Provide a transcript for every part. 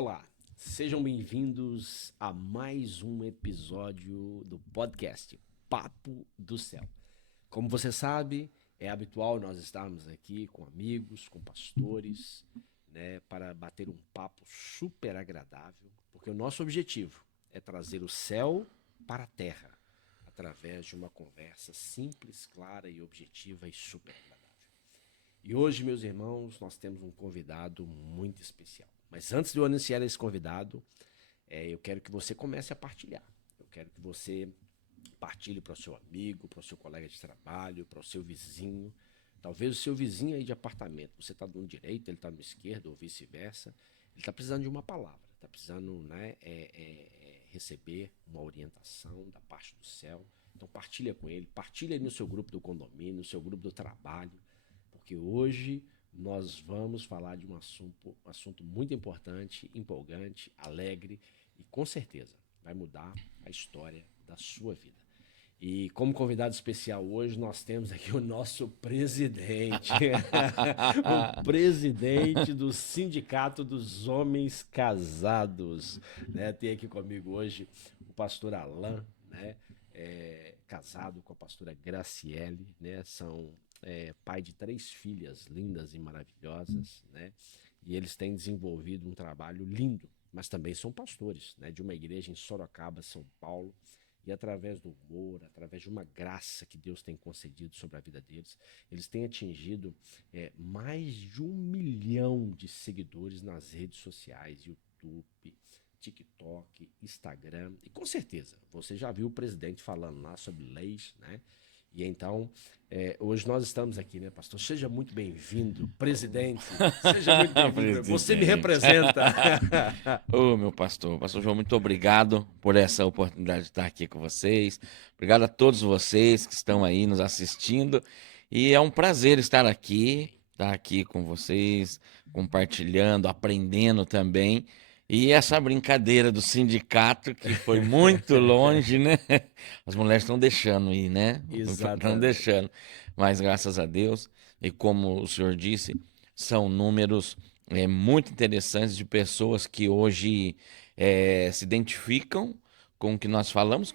Olá, sejam bem-vindos a mais um episódio do podcast Papo do Céu. Como você sabe, é habitual nós estarmos aqui com amigos, com pastores, né, para bater um papo super agradável, porque o nosso objetivo é trazer o céu para a terra, através de uma conversa simples, clara e objetiva e super agradável. E hoje, meus irmãos, nós temos um convidado muito especial. Mas antes de eu anunciar esse convidado, eu quero que você comece a partilhar. Eu quero que você partilhe para o seu amigo, para o seu colega de trabalho, para o seu vizinho. Talvez o seu vizinho aí de apartamento, você está no direito, ele está no esquerdo ou vice-versa. Ele está precisando de uma palavra, está precisando, né, receber uma orientação da parte do céu. Então partilha com ele, partilha aí no seu grupo do condomínio, no seu grupo do trabalho, porque hoje nós vamos falar de um assunto muito importante, empolgante, alegre e com certeza vai mudar a história da sua vida. E como convidado especial hoje nós temos aqui o nosso presidente, o presidente do Sindicato dos Homens Casados, né? Tem aqui comigo hoje o pastor Alain, né? Casado com a pastora Graciele, né? São pai de 3 filhas lindas e maravilhosas, né? E eles têm desenvolvido um trabalho lindo, mas também são pastores, né? De uma igreja em Sorocaba, São Paulo. E através do humor, através de uma graça que Deus tem concedido sobre a vida deles, eles têm atingido mais de 1 milhão de seguidores nas redes sociais, YouTube, TikTok, Instagram. E com certeza, você já viu o presidente falando lá sobre leis, né? E então, hoje nós estamos aqui, né, pastor? Seja muito bem-vindo, presidente. Seja muito bem-vindo. Você me Presidente. representa. Ô, meu pastor João, muito obrigado por essa oportunidade de estar aqui com vocês. Obrigado a todos vocês que estão aí nos assistindo. E é um prazer estar aqui com vocês, compartilhando, aprendendo também. E essa brincadeira do sindicato, que foi muito longe, né? As mulheres estão deixando ir, né? Estão Exatamente. deixando. Mas graças a Deus, e como o senhor disse, são números muito interessantes de pessoas que hoje se identificam com o que nós falamos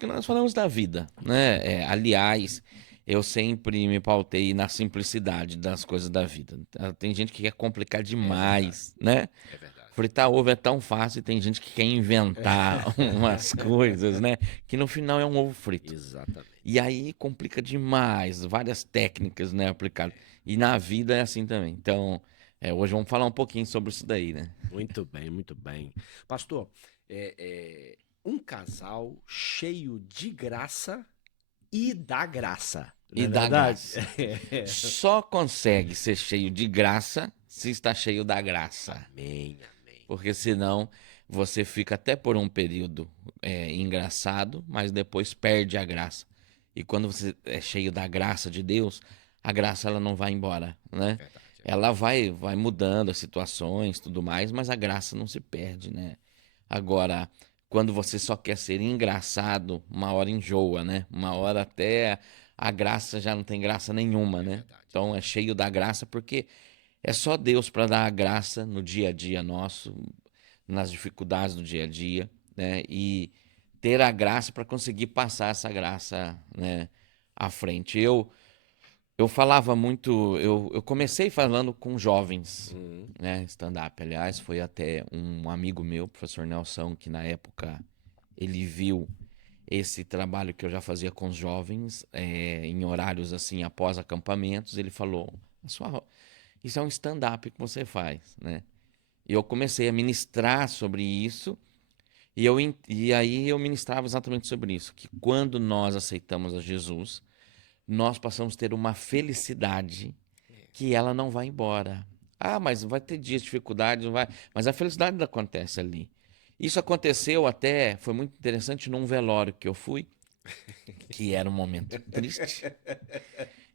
da vida, né? Aliás, eu sempre me pautei na simplicidade das coisas da vida. Tem gente que quer complicar É verdade. demais, né? É verdade. Fritar ovo é tão fácil e tem gente que quer inventar umas coisas, né? Que no final é um ovo frito. E Exatamente. aí complica demais, várias técnicas, né, aplicadas. E na vida é assim também. Então, hoje vamos falar um pouquinho sobre isso daí, né? Muito bem, muito bem. Pastor, é, um casal cheio de graça e da graça, não E é da verdade? graça. Só consegue ser cheio de graça se está cheio da graça. Amém, amém. Porque senão você fica até por um período engraçado, mas depois perde a graça. E quando você é cheio da graça de Deus, a graça ela não vai embora, né? Verdade, é Ela verdade. vai mudando as situações, tudo mais, mas a graça não se perde, né? Agora, quando você só quer ser engraçado, uma hora enjoa, né? Uma hora até a graça já não tem graça nenhuma, É né? verdade, é Então é verdade. cheio da graça porque é só Deus para dar a graça no dia a dia nosso, nas dificuldades do dia a dia, né? E ter a graça para conseguir passar essa graça, né, à frente. Eu falava muito, eu comecei falando com jovens, Uhum. né, stand-up. Aliás, foi até um amigo meu, professor Nelson, que na época ele viu esse trabalho que eu já fazia com os jovens, em horários assim, após acampamentos. Ele falou: isso é um stand-up que você faz, né? E eu comecei a ministrar sobre isso, e aí eu ministrava exatamente sobre isso, que quando nós aceitamos a Jesus, nós passamos a ter uma felicidade que ela não vai embora. Ah, mas vai ter dias de dificuldade, não vai. Mas a felicidade não acontece ali. Isso aconteceu até, foi muito interessante num velório que eu fui, que era um momento triste.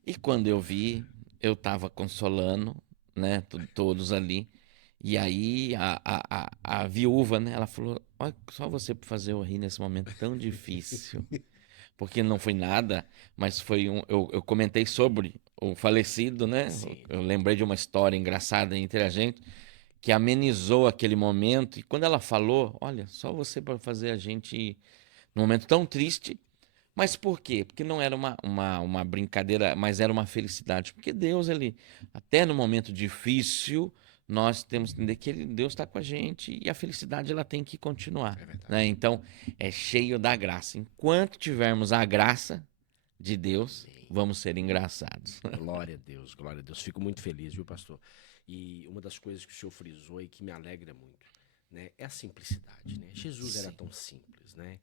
E quando eu vi, eu estava consolando, né, todos ali. E aí a viúva, né, ela falou: olha, só você para fazer eu rir nesse momento tão difícil. Porque não foi nada, mas foi eu comentei sobre o falecido, né? Sim. Eu lembrei de uma história engraçada entre a gente, que amenizou aquele momento. E quando ela falou, olha, só você para fazer a gente ir num momento tão triste. Mas por quê? Porque não era uma brincadeira, mas era uma felicidade. Porque Deus, ele, até no momento difícil, nós temos que entender que Deus está com a gente e a felicidade ela tem que continuar. É verdade. Né? Então, é cheio da graça. Enquanto tivermos a graça de Deus, vamos ser engraçados. Glória a Deus, glória a Deus. Fico muito feliz, viu, pastor? E uma das coisas que o senhor frisou e que me alegra muito, né, é a simplicidade, né? Jesus era Sim. tão simples, né?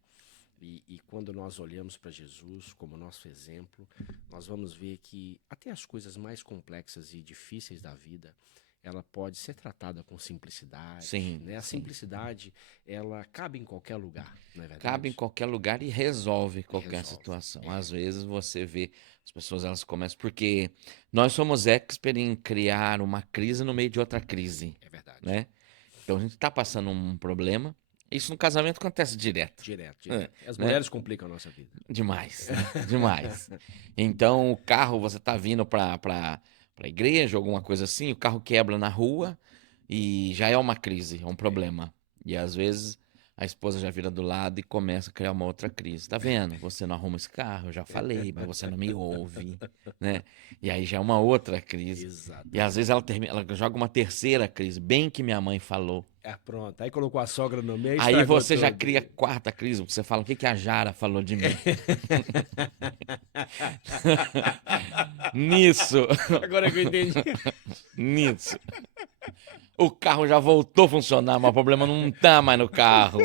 E quando nós olhamos para Jesus como nosso exemplo, nós vamos ver que até as coisas mais complexas e difíceis da vida, ela pode ser tratada com simplicidade, Sim, né? A sim. simplicidade, ela cabe em qualquer lugar, não é verdade? Cabe em qualquer lugar e resolve qualquer resolve. situação. Às vezes você vê as pessoas elas começam porque nós somos expert em criar uma crise no meio de outra crise, É verdade. né? Então a gente está passando um problema. Isso no casamento acontece direto, Direto. As né? mulheres complicam a nossa vida. Demais, demais. Então o carro você tá vindo para igreja, alguma coisa assim, o carro quebra na rua e já é uma crise, é um problema. E às vezes a esposa já vira do lado e começa a criar uma outra crise. Tá vendo? Você não arruma esse carro, eu já falei, mas você não me ouve, né? E aí já é uma outra crise. Exato. E às vezes ela joga uma terceira crise, bem que minha mãe falou. Pronto. Aí colocou a sogra no meio e Aí estragou você já tudo. cria quarta crise, porque você fala, o que que a Jara falou de mim? Nisso, Agora que eu entendi. nisso. O carro já voltou a funcionar, mas o problema não tá mais no carro.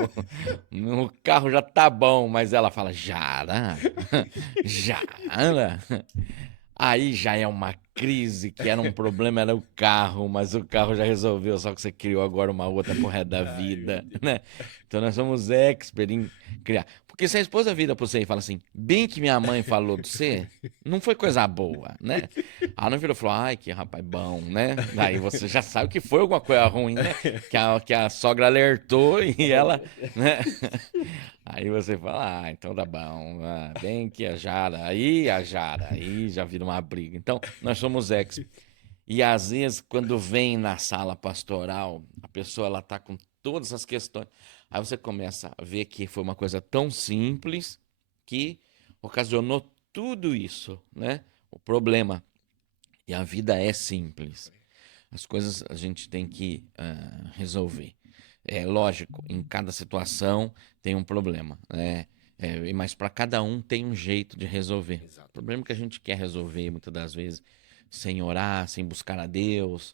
O carro já tá bom, mas ela fala, Jara, Jara. Aí já é uma crise, que era um problema, era o carro, mas o carro já resolveu, só que você criou agora uma outra pro resto da vida, né? Então nós somos expert em criar. Porque se a esposa vira pra você e fala assim, bem que minha mãe falou de você, não foi coisa boa, né? Ela não virou e falou, ai, que rapaz bom, né? Daí você já sabe que foi alguma coisa ruim, né? Que a sogra alertou e ela, né? Aí você fala, então tá bom, bem que a Jara, aí já vira uma briga. Então, nós somos ex. E às vezes, quando vem na sala pastoral, a pessoa ela tá com todas as questões. Aí você começa a ver que foi uma coisa tão simples que ocasionou tudo isso, né? O problema. E a vida é simples. As coisas a gente tem que resolver. É lógico, em cada situação tem um problema, né? Mas para cada um tem um jeito de resolver. Exato. O problema que a gente quer resolver muitas das vezes sem orar, sem buscar a Deus,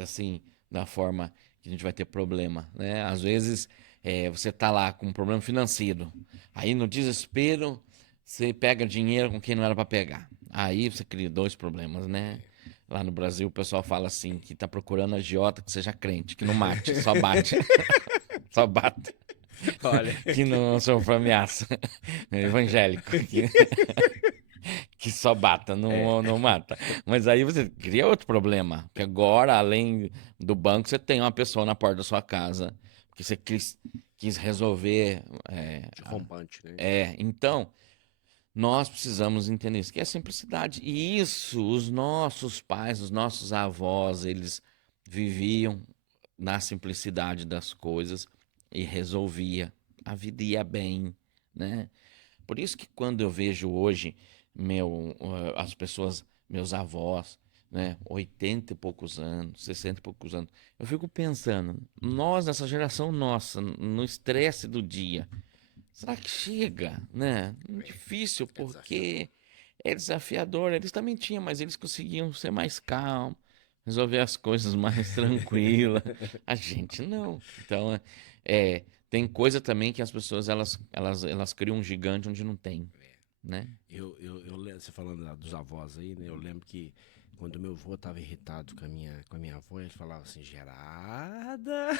assim, da forma que a gente vai ter problema, né? Às vezes você tá lá com um problema financeiro, aí no desespero você pega dinheiro com quem não era para pegar. Aí você cria dois problemas, né? Lá no Brasil o pessoal fala assim, que tá procurando agiota que seja crente, que não mate, só bate. Só bate. Olha. Que não sofra ameaça. Evangélico. Que só bata, não mata. Mas aí você cria outro problema. Que agora, além do banco, você tem uma pessoa na porta da sua casa. Que você quis resolver. De rompante, né? Então, nós precisamos entender isso, que é simplicidade. E isso, os nossos pais, os nossos avós, eles viviam na simplicidade das coisas e resolvia. A vida ia bem, né? Por isso que quando eu vejo hoje as pessoas, meus avós, né, 80 e poucos anos, 60 e poucos anos, eu fico pensando, nós, nessa geração nossa, no estresse do dia, será que chega, né? Difícil, porque é desafiador. Eles também tinham, mas eles conseguiam ser mais calmos, resolver as coisas mais tranquila. A gente não. Então, tem coisa também que as pessoas elas criam um gigante onde não tem, né? Eu lembro, você falando dos avós aí, né? Eu lembro que quando meu avô estava irritado com a minha avó, ele falava assim, Gerada.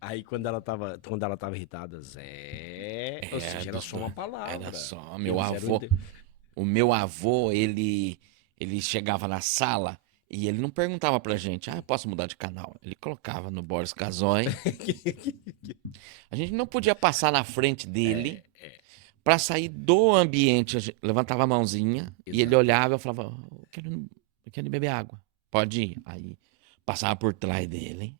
Aí quando ela tava irritada, Zé. Ou seja, era só uma palavra. Era só. Eles O meu avô, ele chegava na sala e ele não perguntava pra gente, eu posso mudar de canal? Ele colocava no Boris Casoy. A gente não podia passar na frente dele pra sair do ambiente. A gente levantava a mãozinha e ele Exato. olhava e eu falava, eu quero ir beber água. Pode ir. Aí passava por trás dele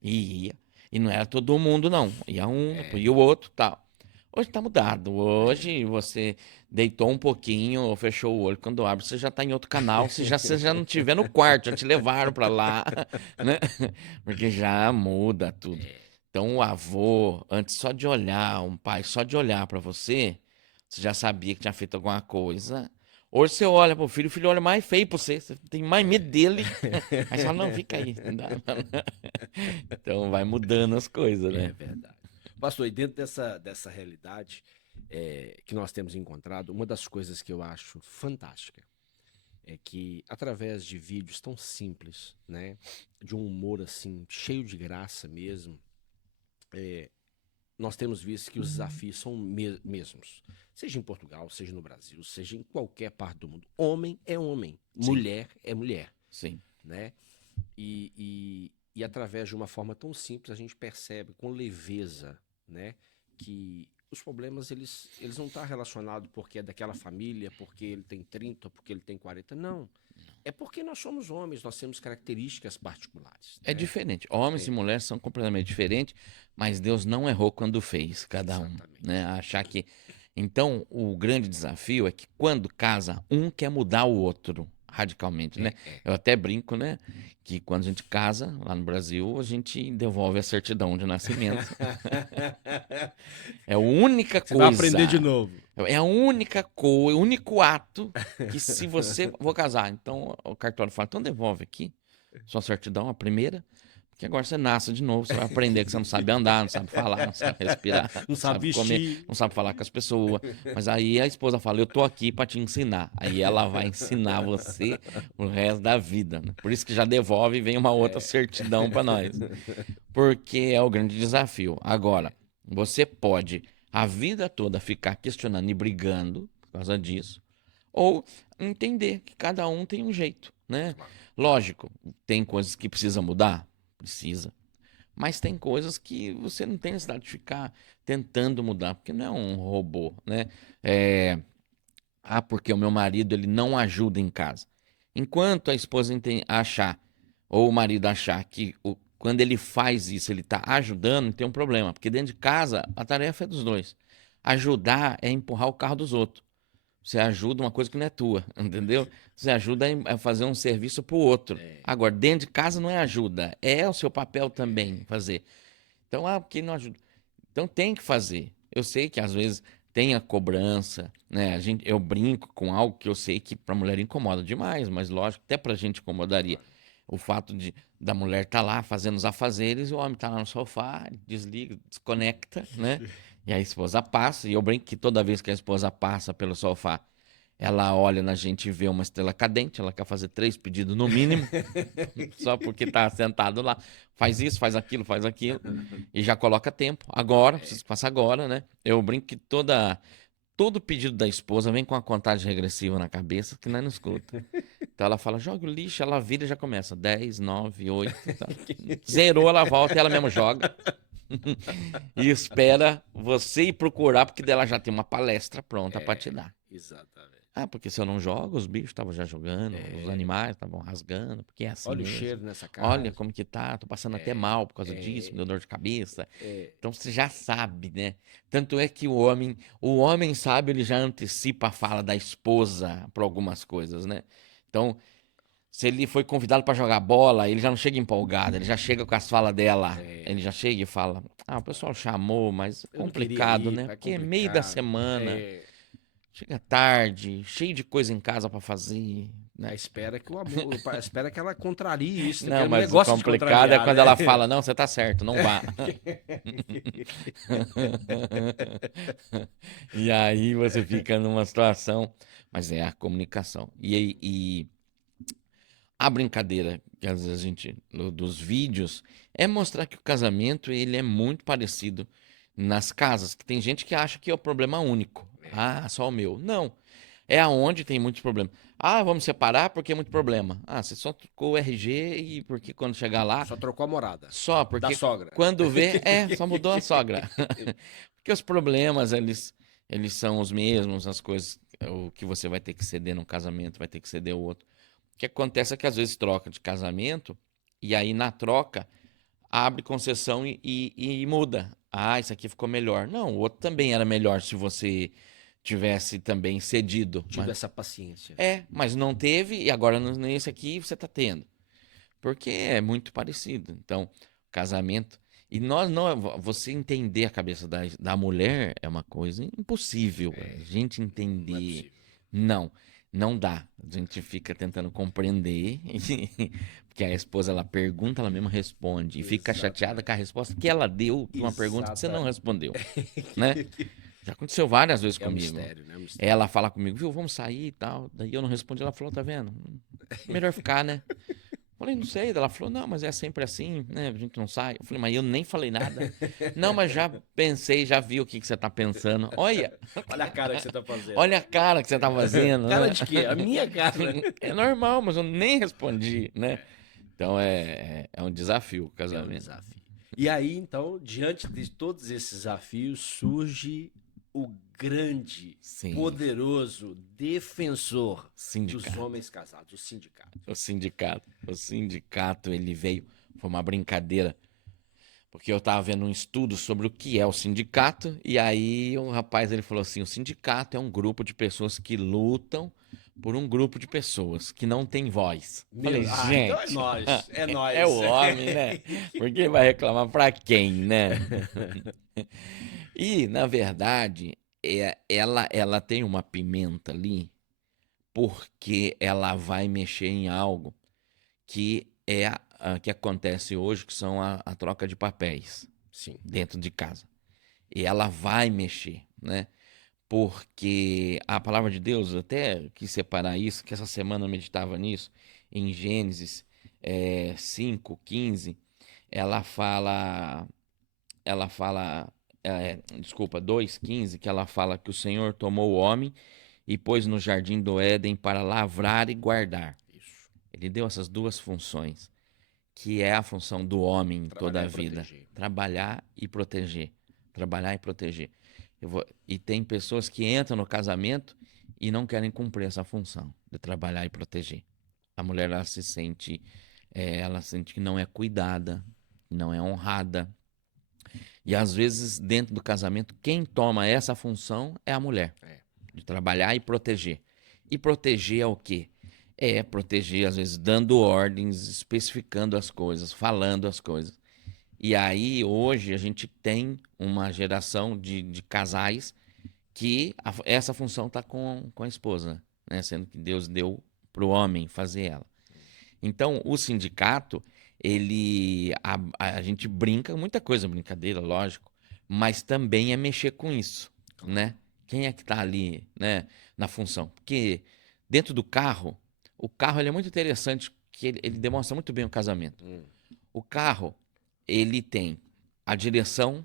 e ia. E não era todo mundo, não. Ia um, depois ia o outro, tal. Hoje tá mudado. Hoje você deitou um pouquinho, fechou o olho. Quando abre, você já tá em outro canal. Você já não estiver no quarto, já te levaram pra lá, né? Porque já muda tudo. Então, o avô, antes só de olhar, um pai só de olhar pra você, você já sabia que tinha feito alguma coisa. Hoje você olha pro filho, o filho olha mais feio pra você. Você tem mais medo dele. Aí você fala, não, fica aí. Não dá, então vai mudando as coisas, É né? verdade. Pastor, e dentro dessa realidade que nós temos encontrado, uma das coisas que eu acho fantástica é que através de vídeos tão simples, né, de um humor assim, cheio de graça mesmo, nós temos visto que os desafios são mesmos. Seja em Portugal, seja no Brasil, seja em qualquer parte do mundo. Homem é homem, Sim, mulher é mulher, sim. né? E através de uma forma tão simples a gente percebe com leveza, né, que os problemas eles não estão relacionados porque é daquela família, porque ele tem 30, porque ele tem 40, não. É porque nós somos homens, nós temos características particulares, É né? diferente. Homens e É, mulheres são completamente diferentes, mas Deus não errou quando fez cada um, né? exatamente. Achar que. Então, o grande desafio é que quando casa, um quer mudar o outro radicalmente, né? É. Eu até brinco, né? Que quando a gente casa, lá no Brasil, a gente devolve a certidão de nascimento. É a única Você vai aprender de coisa. novo. É a única coisa, o único ato que se você. Vou casar. Então o cartório fala, então devolve aqui sua certidão, a primeira. Porque agora você nasce de novo, você vai aprender que você não sabe andar, não sabe falar, não sabe respirar, Não não sabe sabe comer, vestir. não sabe falar com as pessoas. Mas aí a esposa fala, eu tô aqui pra te ensinar. Aí ela vai ensinar você o resto da vida, né? Por isso que já devolve e vem uma outra certidão pra nós. Porque é o grande desafio. Agora, você pode a vida toda ficar questionando e brigando por causa disso, ou entender que cada um tem um jeito, né? Claro. Lógico, tem coisas que precisa mudar, precisa, mas tem coisas que você não tem necessidade de ficar tentando mudar, porque não é um robô, né? É, porque o meu marido ele não ajuda em casa. Enquanto a esposa achar, ou o marido achar que quando ele faz isso, ele está ajudando, tem um problema. Porque dentro de casa, a tarefa é dos dois. Ajudar é empurrar o carro dos outros. Você ajuda uma coisa que não é tua, entendeu? Você ajuda a fazer um serviço para o outro. É, Agora, dentro de casa não é ajuda, é o seu papel também fazer. Então, porque não ajuda? Então tem que fazer. Eu sei que às vezes tem a cobrança, né? Eu brinco com algo que eu sei que para a mulher incomoda demais, mas lógico, até para a gente incomodaria. claro. O fato da mulher estar lá fazendo os afazeres e o homem tá lá no sofá, desliga, desconecta, né? E a esposa passa, e eu brinco que toda vez que a esposa passa pelo sofá, ela olha na gente e vê uma estrela cadente, ela quer fazer 3 pedidos no mínimo, só porque tá sentado lá. Faz isso, faz aquilo, e já coloca tempo. Agora, preciso passar agora, né? Eu brinco que todo pedido da esposa vem com uma contagem regressiva na cabeça que nós não escuta. Então ela fala, joga o lixo, ela vira e já começa. 10, 9, 8, tá? Zerou, ela volta e ela mesmo joga. E espera você ir procurar, porque dela já tem uma palestra pronta para te dar. Exatamente. Porque se eu não jogo, os bichos estavam já jogando, os animais estavam rasgando, porque é assim Olha o mesmo. cheiro nessa Olha casa. como que tá, tô passando até mal por causa disso, me deu dor de cabeça. Então você já sabe, né? Tanto é que o homem sabe, ele já antecipa a fala da esposa para algumas coisas, né? Então, se ele foi convidado para jogar bola, ele já não chega empolgado, ele já chega com as falas dela. Ele já chega e fala: o pessoal chamou, mas é Eu não queria complicado, ir, né? é Porque é meio da complicado. semana, chega tarde, cheio de coisa em casa para fazer, né? Espera que o amor, espera que ela contrarie isso, porque Não, a mulher mas o gosta de complicado é contrariar, quando né? ela fala: não, você tá certo, não vá. E aí você fica numa situação, mas é a comunicação. E a brincadeira que às vezes dos vídeos é mostrar que o casamento ele é muito parecido nas casas, que tem gente que acha que é o problema único. Só o meu. Não. É aonde tem muitos problemas. Vamos separar porque é muito problema. Você só trocou o RG e porque quando chegar lá, Só trocou a morada só da porque sogra. quando vê, só mudou a sogra. Porque os problemas, eles são os mesmos, as coisas, o que você vai ter que ceder num casamento, vai ter que ceder o outro. O que acontece é que às vezes troca de casamento E aí, na troca, abre concessão e muda. Ah, isso aqui ficou melhor. Não, o outro também era melhor se você tivesse também cedido. Tive essa paciência. Mas não teve e agora nesse aqui você está tendo. Porque é muito parecido. Então, casamento. E nós não. Você entender a cabeça da mulher é uma coisa impossível. A gente Não é entender. possível. Não dá. A gente fica tentando compreender. Porque a esposa ela pergunta, ela mesma responde. E fica chateada com a resposta que ela deu para uma pergunta que você não respondeu. Né? Já aconteceu várias vezes É um comigo. mistério, né? É um mistério. Ela fala comigo, viu, vamos sair e tal. Daí eu não respondi, ela falou, tá vendo? Melhor ficar, né? Falei, não sei. Ela falou, não, mas é sempre assim, né? A gente não sai. Eu falei, mas eu nem falei nada. Não, mas já pensei, já vi o que você tá pensando. Olha, Olha a cara que você tá fazendo. olha a cara que você tá fazendo. Cara né? de quê? A minha cara. É normal, mas eu nem respondi, né? Então é um desafio o É um casamento. desafio. E aí, então, diante de todos esses desafios, surge o grande, Sim. poderoso defensor dos Sindicato. homens casados, o sindicato. O sindicato, ele veio, foi uma brincadeira, porque eu estava vendo um estudo sobre o que é o sindicato, e aí o rapaz ele falou assim, o sindicato é um grupo de pessoas que lutam por um grupo de pessoas que não tem voz. Falei, gente, então é nós, é nós. é o homem, né? Porque vai reclamar pra quem, né? E, na verdade, ela tem uma pimenta ali, porque ela vai mexer em algo que que acontece hoje, que são a troca de papéis Sim. dentro de casa. E ela vai mexer, né? Porque a palavra de Deus, eu até quis separar isso, que essa semana eu meditava nisso, em Gênesis 5:15, ela fala, desculpa, 2:15, que ela fala que o Senhor tomou o homem e pôs no jardim do Éden para lavrar e guardar. Isso. Ele deu essas duas funções, que é a função do homem em toda a vida. Trabalhar e proteger. Trabalhar e proteger. E tem pessoas que entram no casamento e não querem cumprir essa função de trabalhar e proteger. A mulher ela sente que não é cuidada, não é honrada. E às vezes, dentro do casamento, quem toma essa função é a mulher. De trabalhar e proteger. E proteger é o quê? É proteger, às vezes, dando ordens, especificando as coisas, falando as coisas. E aí, hoje, a gente tem uma geração de casais que essa função está com a esposa, né? Sendo que Deus deu para o homem fazer ela. Então, o sindicato, a gente brinca, muita coisa, brincadeira, lógico, mas também é mexer com isso, né? Quem é que está ali, né, na função? Porque dentro do carro, o carro ele é muito interessante, que ele demonstra muito bem o casamento. O carro, ele tem a direção,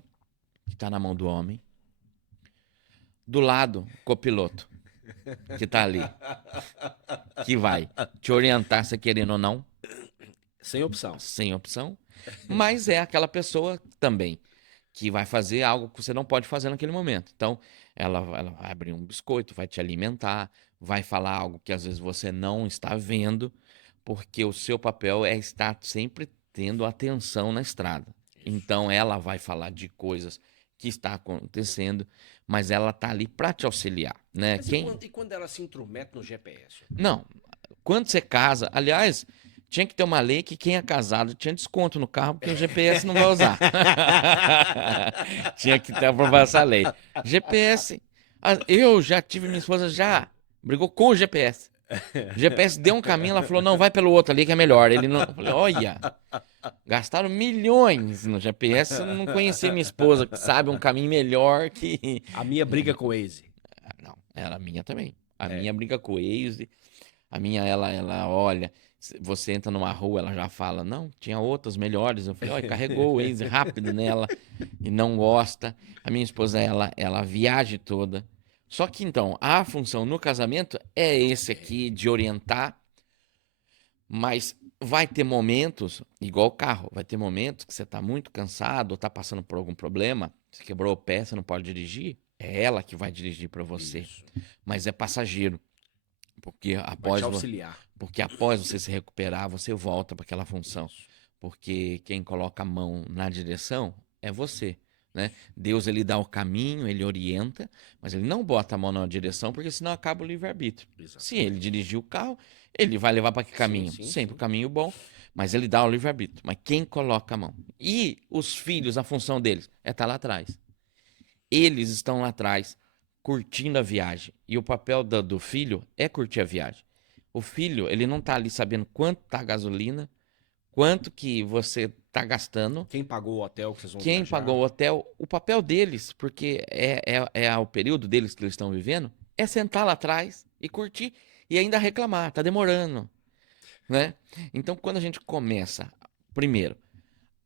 que está na mão do homem, do lado, o copiloto, que está ali, que vai te orientar, se querendo ou não. Sem opção. Sem opção. Mas é aquela pessoa também que vai fazer algo que você não pode fazer naquele momento. Então, ela vai abrir um biscoito, vai te alimentar, vai falar algo que às vezes você não está vendo, porque o seu papel é estar sempre tendo atenção na estrada. Então, ela vai falar de coisas que está acontecendo, mas ela está ali para te auxiliar, né? Mas e quando ela se intromete no GPS? Não. Quando você casa, aliás, tinha que ter uma lei que quem é casado tinha desconto no carro, porque o GPS não vai usar. Tinha que ter aprovar essa lei. GPS. Eu já tive, minha esposa já brigou com o GPS. O GPS deu um caminho, ela falou, não, vai pelo outro ali que é melhor. Ele não. Eu falei, olha, gastaram milhões no GPS. Eu não conheci minha esposa, que sabe um caminho melhor que. A minha briga com o Waze. Não, era a minha também. A minha briga com o Waze. A minha, ela olha, você entra numa rua, ela já fala, não, tinha outras melhores. Eu falei, olha, carregou o Waze rápido nela e não gosta. A minha esposa, ela viaja toda. Só que então, a função no casamento é esse aqui, de orientar, mas vai ter momentos, igual o carro, vai ter momentos que você está muito cansado ou está passando por algum problema, você quebrou o pé, você não pode dirigir, é ela que vai dirigir para você. Isso. Mas é passageiro. Porque após você se recuperar, você volta para aquela função. porque quem coloca a mão na direção é você, né? Deus, ele dá o caminho, ele orienta, mas ele não bota a mão na direção, porque senão acaba o livre-arbítrio. Se Exatamente. ele dirigir o carro, ele vai levar para que caminho? Sim, Sempre o sim. caminho bom, mas ele dá o livre-arbítrio. Mas quem coloca a mão? E os filhos, a função deles é estar lá atrás. Eles estão lá atrás, curtindo a viagem. E o papel do filho é curtir a viagem. O filho, ele não tá ali sabendo quanto tá a gasolina, quanto que você tá gastando, Quem pagou o hotel que vocês vão quem viajar? pagou o hotel, o papel deles, porque é o período deles que eles estão vivendo, é sentar lá atrás e curtir e ainda reclamar, tá demorando, né? Então, quando a gente começa, primeiro,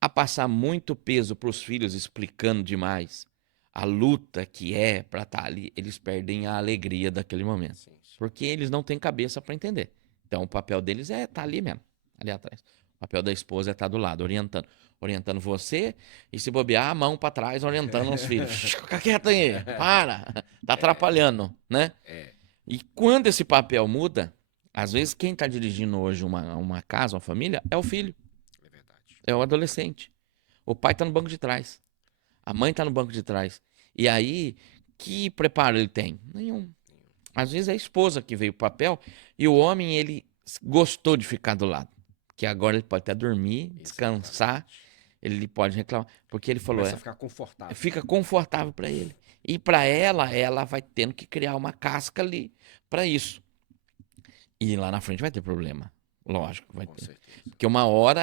a passar muito peso para os filhos, explicando demais a luta que é para estar ali, eles perdem a alegria daquele momento, Sim, sim. porque eles não têm cabeça para entender. Então, o papel deles é estar ali mesmo, ali atrás. O papel da esposa é estar do lado, orientando você e se bobear a mão para trás, orientando os filhos. Fica quieto aí, para, tá atrapalhando, né? É, E quando esse papel muda, às vezes quem está dirigindo hoje uma casa, uma família, é o filho, é verdade. é o adolescente. O pai está no banco de trás, a mãe está no banco de trás. E aí, que preparo ele tem? Nenhum. Às vezes é a esposa que veio o papel e o homem, ele gostou de ficar do lado. Que agora ele pode até dormir, descansar, ele pode reclamar. Porque ele falou, Começa a ficar confortável. fica confortável para ele. E para ela vai tendo que criar uma casca ali para isso. E lá na frente vai ter problema. Lógico, vai Com ter. certeza. Porque uma hora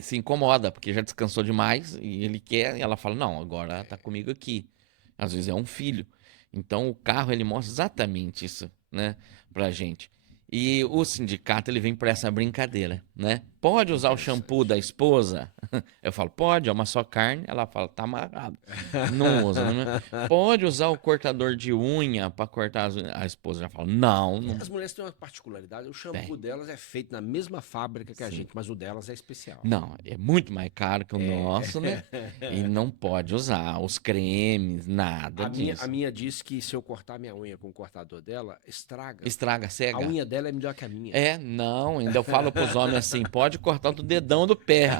se incomoda, porque já descansou demais e ele quer, e ela fala, não, agora tá comigo aqui. Às vezes é um filho. Então o carro, ele mostra exatamente isso, né, pra gente. E o sindicato, ele vem pra essa brincadeira, né? Pode usar o shampoo da esposa? Eu falo, pode, é uma só carne. Ela fala, tá amarrado. Não usa, né? Pode usar o cortador de unha pra cortar as unhas? A esposa já fala, não, não As mulheres têm uma particularidade, o shampoo tem. delas é feito na mesma fábrica que a Sim. gente, mas o delas é especial. Não, é muito mais caro que o nosso, né? E não pode usar os cremes, nada A disso. minha disse que se eu cortar minha unha com o cortador dela, estraga. Estraga, A cega. unha dela é melhor que a minha. É, não, ainda eu falo pros homens assim, pode cortar do dedão do pé.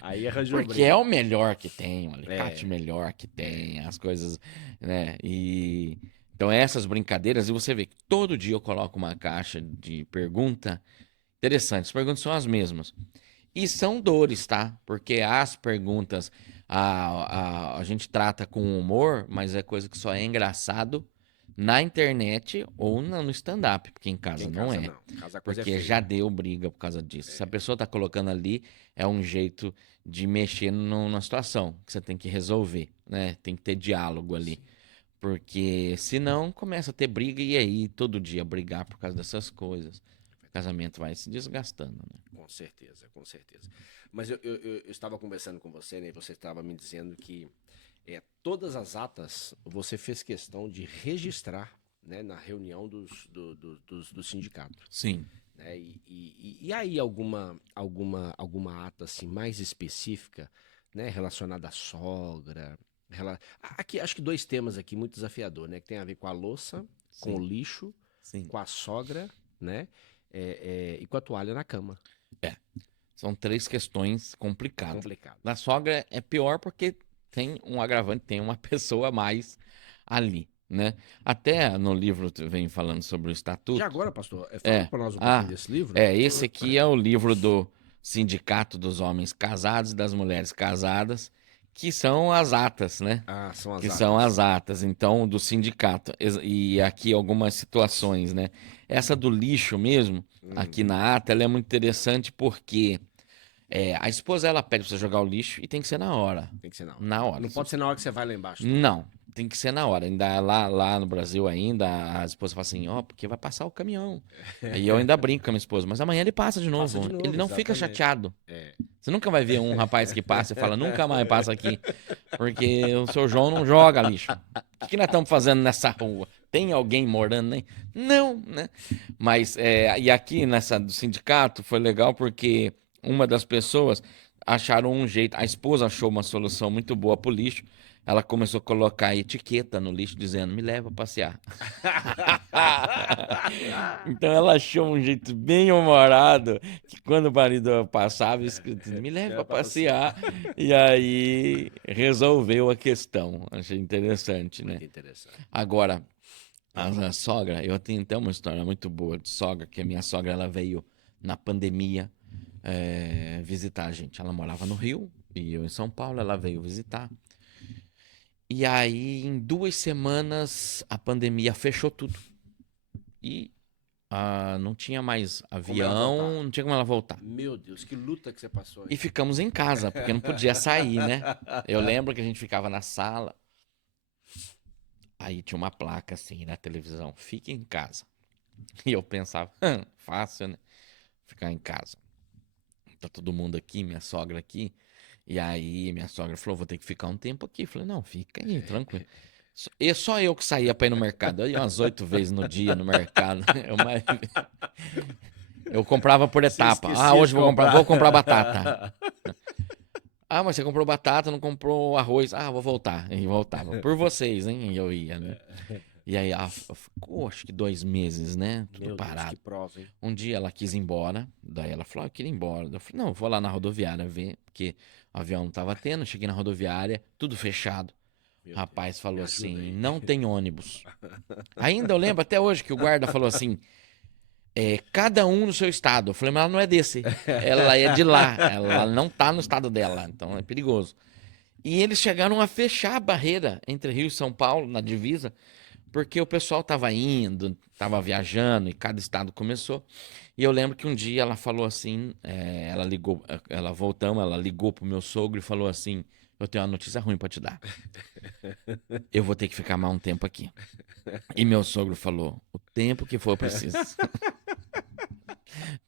Aí arranjou Porque briga. é o melhor que tem, o alicate É. melhor que tem, as coisas, né? E então essas brincadeiras, e você vê que todo dia eu coloco uma caixa de pergunta interessante, as perguntas são as mesmas. E são dores, tá? Porque as perguntas a gente trata com humor, mas é coisa que só é engraçado na internet ou no stand-up, porque em casa Em não casa é. não. Em casa a coisa é Porque feia. já deu briga por causa disso. Se a pessoa tá colocando ali, é um jeito de mexer numa situação que você tem que resolver, né? Tem que ter diálogo ali. Porque senão começa a ter briga e aí todo dia brigar por causa dessas coisas. O casamento vai se desgastando, né? Com certeza, com certeza. Mas eu estava conversando com você, né? E você estava me dizendo que todas as atas você fez questão de registrar, né, na reunião do sindicato. Sim. Né? E aí alguma ata assim, mais específica, né, relacionada à sogra? Aqui, acho que dois temas aqui muito desafiador, né? Que tem a ver com a louça, com o Sim. lixo, Sim. com a sogra, né? E com a toalha na cama. São três questões complicadas. Complicado. Da sogra é pior porque tem um agravante, tem uma pessoa a mais ali, né? Até no livro vem falando sobre o estatuto. Já agora, pastor, fala para nós um pouquinho desse livro. Esse aqui é o livro do Sindicato dos Homens Casados e das Mulheres Casadas, que são as atas, né? São as Que atas. são as atas, então, do sindicato. E aqui algumas situações, né? Essa do lixo mesmo, aqui na ata, ela é muito interessante porque a esposa, ela pede pra você jogar o lixo e tem que ser na hora. Tem que ser na hora. Na hora. Não pode ser na hora que você vai lá embaixo. Não, tem que ser na hora. Ainda lá no Brasil ainda, a esposa fala assim, porque vai passar o caminhão. Aí eu ainda brinco com a minha esposa, mas amanhã ele passa de novo. Passa de novo, Ele não fica exatamente. chateado. Você nunca vai ver um rapaz que passa e fala, nunca mais passa aqui, porque o seu João não joga lixo. O que nós estamos fazendo nessa rua? Tem alguém morando, né? Não, né? Mas, e aqui nessa do sindicato foi legal porque uma das pessoas acharam um jeito, a esposa achou uma solução muito boa pro lixo, ela começou a colocar etiqueta no lixo dizendo, me leva pra passear. Então ela achou um jeito bem humorado que quando o marido passava, escrito, me leva pra passear. E aí resolveu a questão. Achei interessante, né? Muito interessante. Agora, a sogra, eu tenho até uma história muito boa de sogra, que a minha sogra ela veio na pandemia visitar a gente. Ela morava no Rio e eu em São Paulo, ela veio visitar. E aí, em 2 semanas, a pandemia fechou tudo. E não tinha mais avião, não tinha como ela voltar. Meu Deus, que luta que você passou. E ficamos em casa, porque não podia sair, né? Eu lembro que a gente ficava na sala. Aí tinha uma placa assim na televisão, fique em casa. E eu pensava, fácil, né? Ficar em casa. Tá todo mundo aqui, minha sogra aqui. E aí minha sogra falou, vou ter que ficar um tempo aqui. Eu falei, não, fica aí, tranquilo. E só eu que saía pra ir no mercado. Eu ia umas 8 vezes no dia no mercado. Eu comprava por etapa. Hoje vou comprar batata. Mas você comprou batata, não comprou arroz. Vou voltar. E voltava. Por vocês, hein? E eu ia, né? E aí, ficou acho que 2 meses, né? Tudo Meu parado. Deus, que prova, hein? Um dia ela quis ir embora. Daí ela falou, eu queria ir embora. Eu falei, não, eu vou lá na rodoviária ver. Porque o avião não tava tendo. Cheguei na rodoviária, tudo fechado. O rapaz falou assim, não tem ônibus. Ainda eu lembro até hoje que o guarda falou assim, cada um no seu estado. Eu falei, mas ela não é desse. Ela é de lá. Ela não tá no estado dela. Então é perigoso. E eles chegaram a fechar a barreira entre Rio e São Paulo, na divisa, porque o pessoal tava indo, tava viajando e cada estado começou. E eu lembro que um dia ela falou assim, ela ligou pro meu sogro e falou assim, eu tenho uma notícia ruim pra te dar. Eu vou ter que ficar mais um tempo aqui. E meu sogro falou, o tempo que for preciso.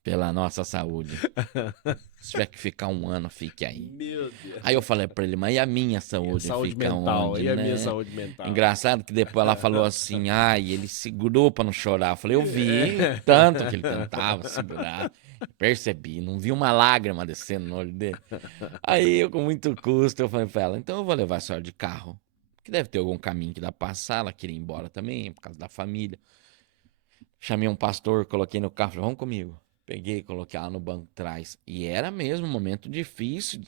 Pela nossa saúde. Se tiver que ficar 1 ano, fique aí. Meu Deus. Aí eu falei pra ele, mas e a minha saúde? Saúde Fica mental, onde, e a né? minha saúde mental? Engraçado que depois ela falou assim, ele segurou pra não chorar. Eu falei, eu vi o tanto que ele tentava segurar. Percebi, não vi uma lágrima descendo no olho dele. Aí eu, com muito custo, eu falei pra ela, então eu vou levar a senhora de carro. Que deve ter algum caminho que dá pra passar. Ela queria ir embora também, por causa da família. Chamei um pastor, coloquei no carro, falei, vamos comigo. Peguei, coloquei ela no banco de trás. E era mesmo um momento difícil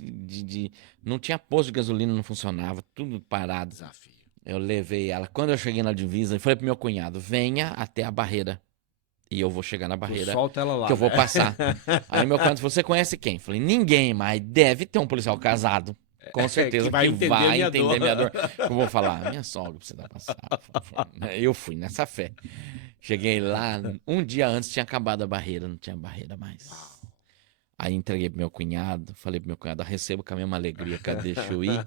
não tinha posto de gasolina, não funcionava, tudo parado. Desafio. Eu levei ela. Quando eu cheguei na divisa, eu falei pro meu cunhado, venha até a barreira. E eu vou chegar na barreira, solta ela lá, que eu vou passar. Aí meu cunhado falou, você conhece quem? Eu falei, ninguém, mas deve ter um policial casado. Com certeza que vai entender minha dor. Eu vou falar, minha sogra precisa passar. Eu fui nessa fé. Cheguei lá, um dia antes tinha acabado a barreira, não tinha barreira mais. Aí entreguei pro meu cunhado, falei pro meu cunhado, recebo com a mesma alegria, cadê eu ir?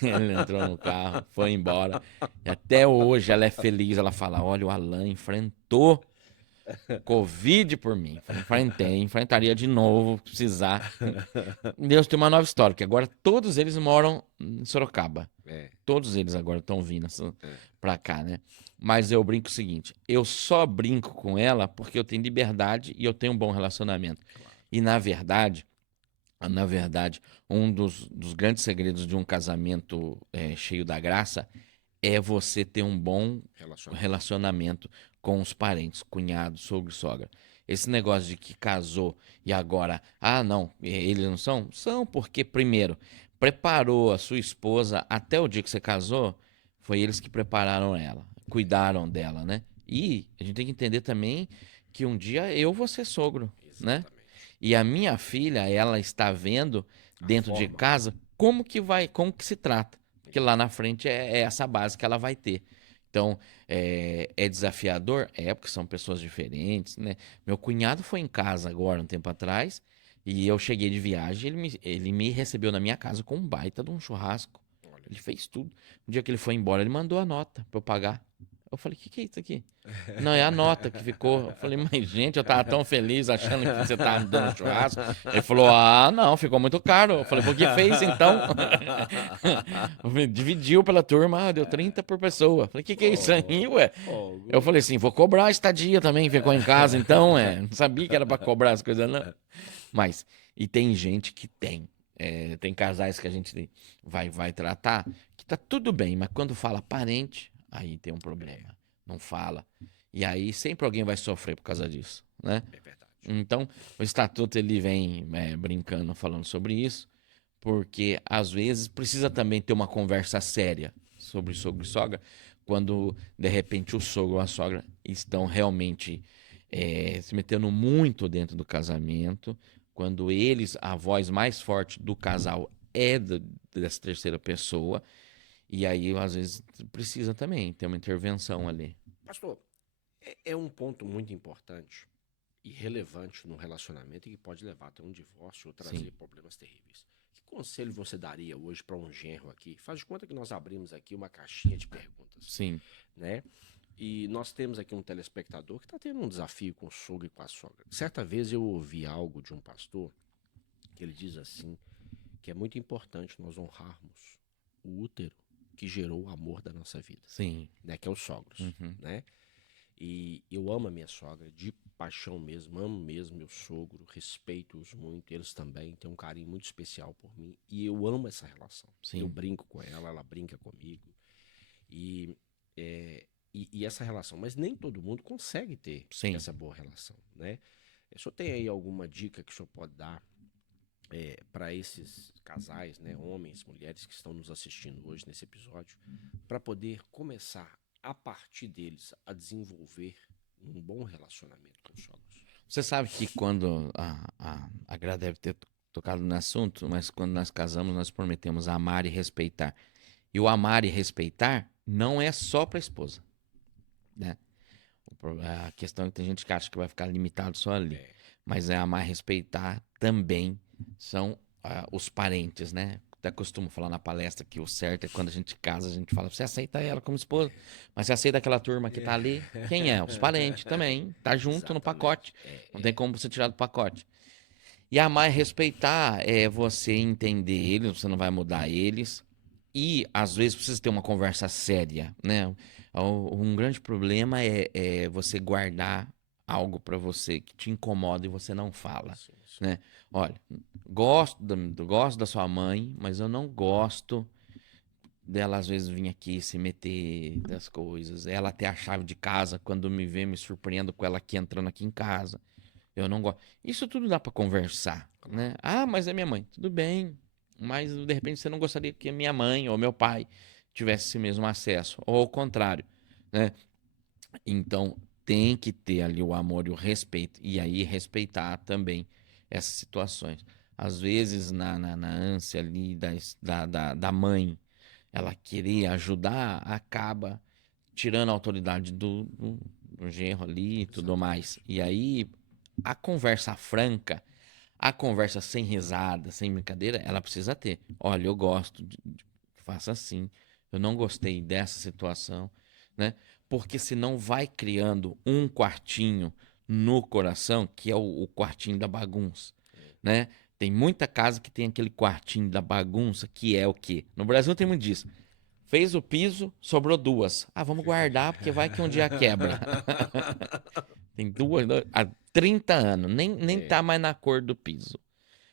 Ele entrou no carro, foi embora. E até hoje ela é feliz, ela fala, olha, o Alan enfrentou Covid por mim. Enfrentaria de novo, precisar. Deus tem uma nova história, porque agora todos eles moram em Sorocaba. Todos eles agora estão vindo pra cá, né? Mas eu brinco o seguinte, eu só brinco com ela porque eu tenho liberdade e eu tenho um bom relacionamento. Claro. E na verdade, um dos grandes segredos de um casamento cheio da graça é você ter um bom relacionamento com os parentes, cunhado, sogro e sogra. Esse negócio de que casou e agora, não, eles não são? São porque, primeiro, preparou a sua esposa até o dia que você casou, foi eles que prepararam ela, cuidaram dela, né? E a gente tem que entender também que um dia eu vou ser sogro, né? E a minha filha, ela está vendo dentro de casa como que se trata. Porque lá na frente é essa base que ela vai ter. Então, é desafiador? Porque são pessoas diferentes, né? Meu cunhado foi em casa agora, um tempo atrás, e eu cheguei de viagem, ele me recebeu na minha casa com um baita de um churrasco. Ele fez tudo. Um dia que ele foi embora, ele mandou a nota pra eu pagar. Eu falei, o que é isso aqui? Não, é a nota que ficou. Eu falei, mas gente, eu tava tão feliz achando que você tava me dando churrasco. Ele falou, não, ficou muito caro. Eu falei, por que fez então? Dividiu pela turma, deu 30 por pessoa. Eu falei, que é isso aí, ué? Eu falei assim, vou cobrar a estadia também, ficou em casa então, não sabia que era pra cobrar as coisas, não. Mas, e tem gente que tem. Tem casais que a gente vai tratar que que tá tudo bem, mas quando fala parente, aí tem um problema. Não fala. E aí sempre alguém vai sofrer por causa disso, né? É verdade. Então, o estatuto ele vem brincando, falando sobre isso, porque às vezes precisa também ter uma conversa séria sobre sogro e sogra, quando de repente o sogro ou a sogra estão realmente se metendo muito dentro do casamento, quando eles, a voz mais forte do casal é dessa terceira pessoa, e aí às vezes precisa também ter uma intervenção ali. Pastor, é um ponto muito importante e relevante no relacionamento e que pode levar até um divórcio ou trazer Sim. problemas terríveis. Que conselho você daria hoje para um genro aqui? Faz de conta que nós abrimos aqui uma caixinha de perguntas, Sim. né? E nós temos aqui um telespectador que está tendo um desafio com o sogro e com a sogra. Certa vez eu ouvi algo de um pastor que ele diz assim, que é muito importante nós honrarmos o útero que gerou o amor da nossa vida, Sim. né? Que é os sogros, Uhum. né? E eu amo a minha sogra, de paixão mesmo, amo mesmo meu sogro, respeito-os muito, eles também têm um carinho muito especial por mim, e eu amo essa relação. Sim. Eu brinco com ela, ela brinca comigo, e, e essa relação, mas nem todo mundo consegue ter Sim. essa boa relação, né? O senhor tem aí alguma dica que o senhor pode dar para esses casais, né, homens, mulheres que estão nos assistindo hoje nesse episódio, para poder começar a partir deles a desenvolver um bom relacionamento com os sogros? Você sabe que quando a Gra deve ter tocado no assunto, mas quando nós casamos, nós prometemos amar e respeitar. E o amar e respeitar não é só para a esposa, né? A questão é que tem gente que acha que vai ficar limitado só ali. Mas é amar e respeitar também são os parentes, né? Até costumo falar na palestra que o certo é quando a gente casa, a gente fala, você aceita ela como esposa, mas você aceita aquela turma que tá ali? Quem é? Os parentes também. Tá junto no pacote. Não tem como você tirar do pacote. E amar e respeitar é você entender eles, você não vai mudar eles. E às vezes precisa ter uma conversa séria, né? Um grande problema é você guardar algo pra você que te incomoda e você não fala, Sim, sim. né? Olha, gosto da sua mãe, mas eu não gosto dela às vezes vir aqui se meter das coisas. Ela ter a chave de casa, quando me vê, me surpreendo com ela aqui entrando aqui em casa. Eu não gosto. Isso tudo dá pra conversar, né? Ah, mas é minha mãe. Tudo bem, mas de repente você não gostaria que a minha mãe ou meu pai tivesse esse mesmo acesso, ou ao contrário, né? Então tem que ter ali o amor e o respeito, e aí respeitar também essas situações. Às vezes, na ânsia ali da mãe, ela querer ajudar, acaba tirando a autoridade do genro ali e tudo mais. E aí, a conversa franca, a conversa sem risada, sem brincadeira, ela precisa ter. Olha, eu gosto faça assim. Eu não gostei dessa situação, né? Porque senão vai criando um quartinho no coração, que é o quartinho da bagunça, né? Tem muita casa que tem aquele quartinho da bagunça, que é o quê? No Brasil tem muito disso. Fez o piso, sobrou duas. Ah, vamos guardar, porque vai que um dia quebra. Tem duas, há 30 anos, nem tá mais na cor do piso.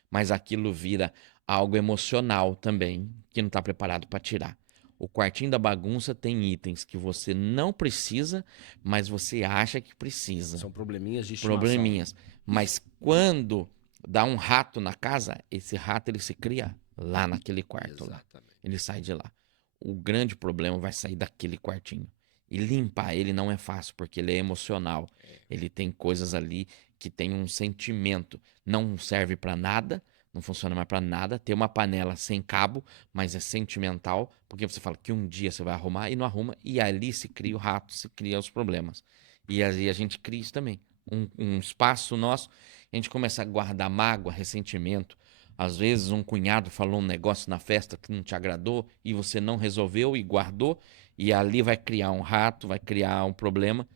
Mas aquilo vira algo emocional também, que não tá preparado para tirar. O quartinho da bagunça tem itens que você não precisa, mas você acha que precisa. São probleminhas de estimação. Probleminhas. Mas quando dá um rato na casa, esse rato ele se cria lá naquele quarto lá. Exatamente. Ele sai de lá. O grande problema vai sair daquele quartinho. E limpar ele não é fácil, porque ele é emocional. Ele tem coisas ali que tem um sentimento. Não serve para nada, não funciona mais para nada. Tem uma panela sem cabo, mas é sentimental, porque você fala que um dia você vai arrumar e não arruma, e ali se cria o rato, se cria os problemas. E aí a gente cria isso também. Um espaço nosso, a gente começa a guardar mágoa, ressentimento. Às vezes um cunhado falou um negócio na festa que não te agradou e você não resolveu e guardou, e ali vai criar um rato, vai criar um problema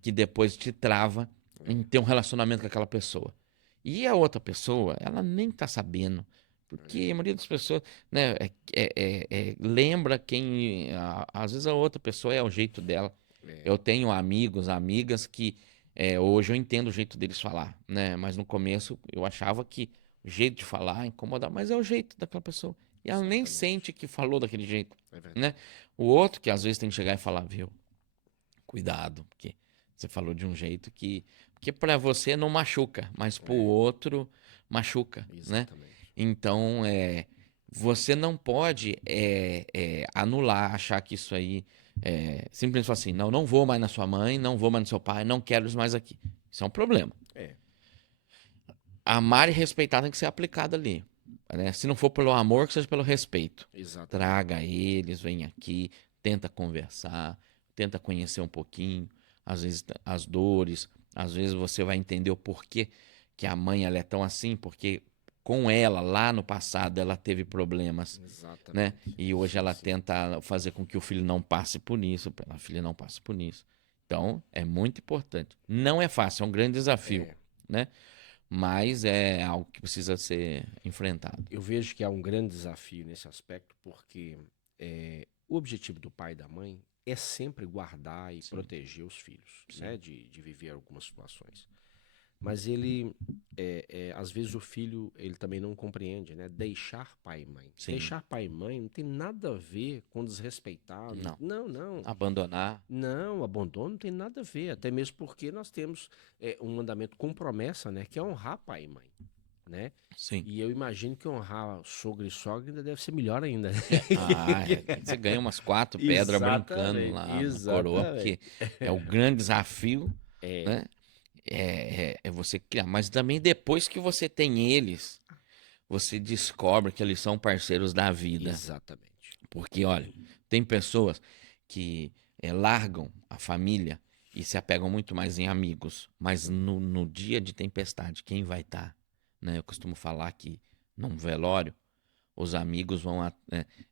que depois te trava em ter um relacionamento com aquela pessoa. E a outra pessoa, ela nem tá sabendo. Porque a maioria das pessoas, né, lembra quem. Às vezes a outra pessoa é o jeito dela. Eu tenho amigos, amigas que hoje eu entendo o jeito deles falar, né? Mas no começo eu achava que o jeito de falar incomodava, mas é o jeito daquela pessoa. E ela nem Exatamente. sente que falou daquele jeito, É verdade. né? O outro que às vezes tem que chegar e falar, viu? Cuidado, porque você falou de um jeito que... Porque pra você não machuca, mas pro outro machuca, né? Exatamente. Então, você não pode anular, achar que isso aí simplesmente falar assim, não, não vou mais na sua mãe, não vou mais no seu pai, não quero eles mais aqui. Isso é um problema. É, Amar e respeitar tem que ser aplicado ali, né? Se não for pelo amor, que seja pelo respeito. exatamente. Traga eles, vem aqui, tenta conversar, tenta conhecer um pouquinho, às vezes as dores, às vezes você vai entender o porquê que a mãe ela é tão assim, porque com ela, lá no passado, ela teve problemas, né? Exatamente. E hoje Sim, ela sim. tenta fazer com que o filho não passe por isso, a filha não passe por isso. Então, é muito importante. Não é fácil, é um grande desafio, É, né? Mas é algo que precisa ser enfrentado. eu vejo que há um grande desafio nesse aspecto, porque o objetivo do pai e da mãe é sempre guardar e Sim, proteger os filhos, sim. né? De viver algumas situações. Mas às vezes o filho, ele também não compreende, né? Deixar pai e mãe. Sim. Deixar pai e mãe não tem nada a ver com desrespeitar. Não. Não, não. Abandonar. Não, abandono não tem nada a ver. Até mesmo porque nós temos um mandamento com promessa, né? Que é honrar pai e mãe, né? Sim. E eu imagino que honrar sogro e sogra ainda deve ser melhor ainda, né? Você ganha umas 4 pedras brincando Exatamente, lá na coroa, porque é o grande desafio, É, né? É você criar. Mas também depois que você tem eles, você descobre que eles são parceiros da vida. exatamente. Porque, olha, tem pessoas que largam a família e se apegam muito mais em amigos. Mas no dia de tempestade, quem vai estar? Né? Eu costumo falar que num velório, os amigos vão.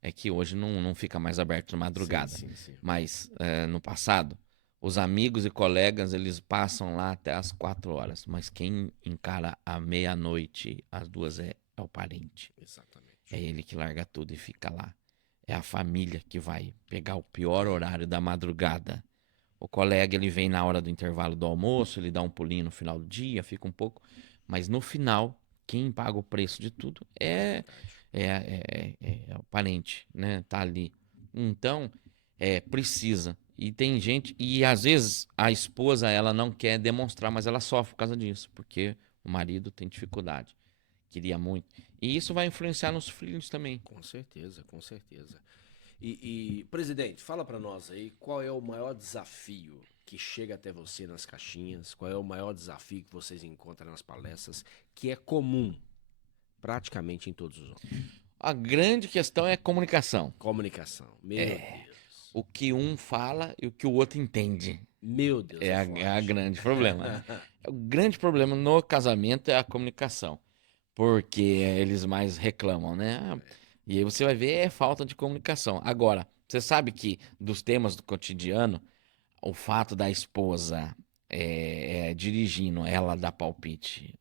É que hoje não fica mais aberto de madrugada. Sim, sim. Mas no passado, os amigos e colegas, eles passam lá até as 4 horas. Mas quem encara a meia-noite, às 2 é o parente. Exatamente. É ele que larga tudo e fica lá. É a família que vai pegar o pior horário da madrugada. O colega, ele vem na hora do intervalo do almoço, ele dá um pulinho no final do dia, fica um pouco. Mas no final, quem paga o preço de tudo é o parente, né? Tá ali. Então, precisa. E tem gente, e às vezes a esposa, ela não quer demonstrar, mas ela sofre por causa disso, porque o marido tem dificuldade. Queria muito. E isso vai influenciar nos filhos também. Com certeza, com certeza. Presidente, fala para nós aí qual é o maior desafio que chega até você nas caixinhas, qual é o maior desafio que vocês encontram nas palestras, que é comum praticamente em todos os homens. A grande questão é a comunicação. Comunicação. Meu Deus. O que um fala e o que o outro entende. Meu Deus. É a grande problema. O grande problema no casamento é a comunicação. Porque eles mais reclamam, né? E aí você vai ver falta de comunicação. Agora, você sabe que dos temas do cotidiano, o fato da esposa dirigindo, ela dá palpite,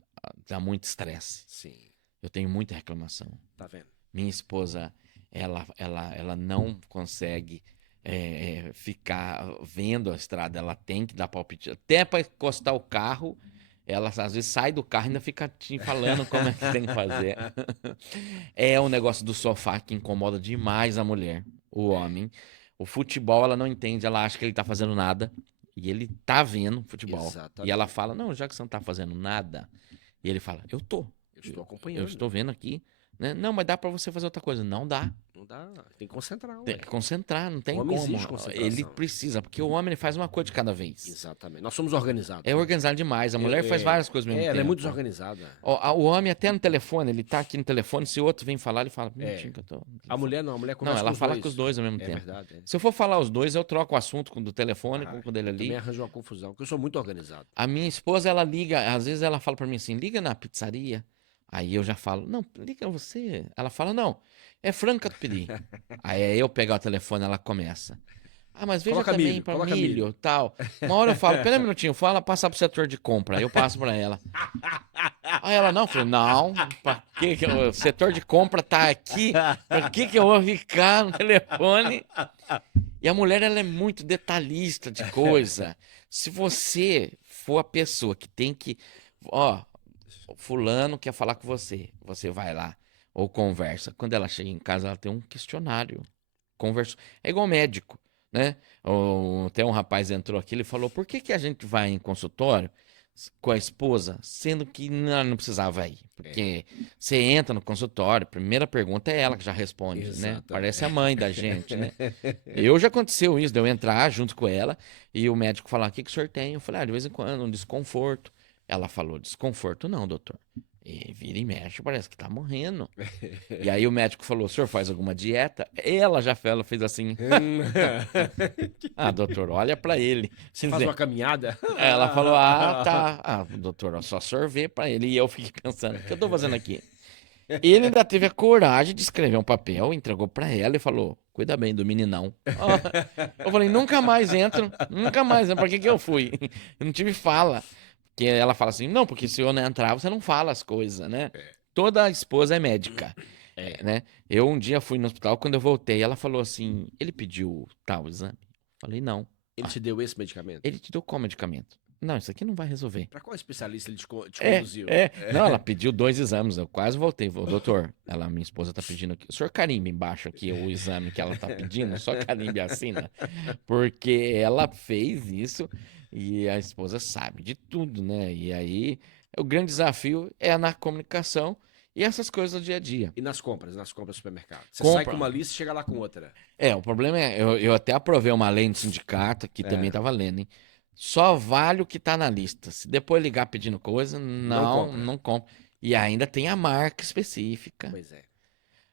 dá muito estresse. Sim. Eu tenho muita reclamação. Tá vendo? Minha esposa, ela não consegue ficar vendo a estrada, ela tem que dar palpite. Até para encostar o carro, ela às vezes sai do carro e ainda fica te falando como é que tem que fazer. É o negócio do sofá que incomoda demais a mulher, o homem. O futebol ela não entende, ela acha que ele tá fazendo nada. E ele tá vendo futebol. Exatamente. E ela fala, não, já que você não tá fazendo nada. E ele fala, eu tô. Eu estou Eu acompanhando. estou vendo aqui. Né? Não, mas dá pra você fazer outra coisa. Não dá. Não dá. Tem que concentrar. Tem que concentrar, não tem O homem como. exige concentração. Ele precisa, porque o homem ele faz uma coisa de cada vez. Exatamente. Nós somos organizados. É organizado demais. A mulher faz várias coisas ao mesmo tempo. Ela é muito desorganizada. O homem até no telefone, ele tá aqui no telefone, se o outro vem falar, ele fala, minutinho que eu tô... A mulher não, a mulher Não, conversa ela com os fala dois. com os dois ao mesmo É tempo. verdade. Se eu for falar os dois, eu troco o assunto do telefone com o dele Eu também ali. arranjo uma confusão, porque eu sou muito organizado. A minha esposa, ela liga, às vezes ela fala pra mim assim, liga na pizzaria. Aí eu já falo, não, liga você. Ela fala, não, é frango catupiry. Aí eu pego o telefone, ela começa. Ah, mas veja Coloca também milho, pra coloca milho e tal. Uma hora eu falo, pera um minutinho, fala passar pro setor de compra. Aí eu passo pra ela. Aí ela, não, eu falei, não, pra que o setor de compra tá aqui? Pra que eu vou ficar no telefone? E a mulher, ela é muito detalhista de coisa. Se você for a pessoa que tem que... Ó, fulano quer falar com você. Você vai lá. ou conversa. Quando ela chega em casa, ela tem um questionário. Conversa. É igual médico, né? Até um rapaz entrou aqui, ele falou, por que que a gente vai em consultório com a esposa, sendo que não precisava ir? Porque você entra no consultório, a primeira pergunta é ela que já responde, né? Exatamente. Parece a mãe da gente, né? Eu já aconteceu isso, de eu entrar junto com ela e o médico falar, o que que o senhor tem? Eu falei, de vez em quando, um desconforto. Ela falou, desconforto não, doutor. E vira e mexe, parece que tá morrendo. E aí o médico falou, o senhor faz alguma dieta? Ela fez assim, doutor, olha pra ele. Você faz uma caminhada? Ela falou, tá. Doutor, ó, só sorver pra ele. E eu fiquei pensando, o que eu tô fazendo aqui? Ele ainda teve a coragem de escrever um papel, entregou pra ela e falou, cuida bem do meninão. Eu falei, nunca mais entro, nunca mais. Pra que que eu fui? Eu não tive fala. Porque ela fala assim, não, porque se eu não entrar, você não fala as coisas, né? Toda esposa é médica, né? Eu um dia fui no hospital, quando eu voltei, ela falou assim, ele pediu tal exame? Falei, não. Ele te deu esse medicamento? Ele te deu qual medicamento? Não, isso aqui não vai resolver. Pra qual especialista ele te conduziu? Não, ela pediu 2 exames, eu quase voltei. Doutor, minha esposa tá pedindo aqui. O senhor carimbe embaixo aqui o exame que ela tá pedindo, só carimbe e assina. Porque ela fez isso e a esposa sabe de tudo, né? E aí, o grande desafio é na comunicação e essas coisas do dia a dia. E nas compras do supermercado? Você Compra. sai com uma lista e chega lá com outra. O problema é, eu até aprovei uma lei no sindicato, que também tá valendo, hein? Só vale o que tá na lista. Se depois ligar pedindo coisa, não compra. E ainda tem a marca específica. Pois é.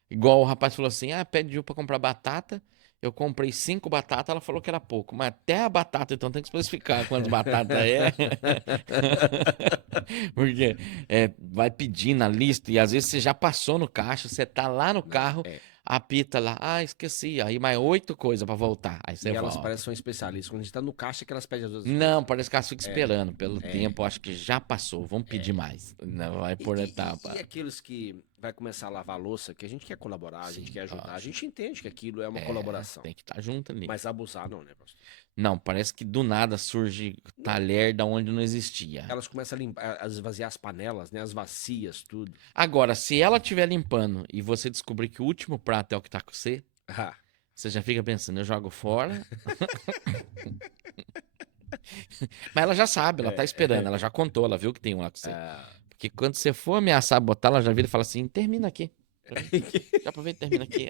Igual o rapaz falou assim, pediu pra comprar batata, eu comprei 5 batatas, ela falou que era pouco. Mas até a batata, então tem que especificar quantas batatas é. Porque vai pedir na lista e às vezes você já passou no caixa, você tá lá no carro, apita lá, esqueci, aí mais 8 coisas pra voltar. Aí você E elas volta. parecem que são especialistas. Quando a gente tá no caixa, que elas pedem as outras Não, coisas. parece que elas ficam esperando pelo tempo, acho que já passou, vamos pedir mais. Não, vai por etapa. E aqueles que vai começar a lavar a louça, que a gente quer colaborar, a gente quer ajudar, a gente entende que aquilo é uma colaboração. Tem que estar junto ali. Mas abusar não, né, pastor? Não, parece que do nada surge talher da onde não existia. Elas começam a limpar, a esvaziar as panelas, né, as vacias, tudo. Agora, se ela estiver limpando e você descobrir que o último prato é o que tá com você, você já fica pensando, eu jogo fora. Mas ela já sabe, ela tá esperando, ela já contou, ela viu que tem um lá com você. Porque quando você for ameaçar botar, ela já vira e fala assim, termina aqui. Já aproveita e termina aqui.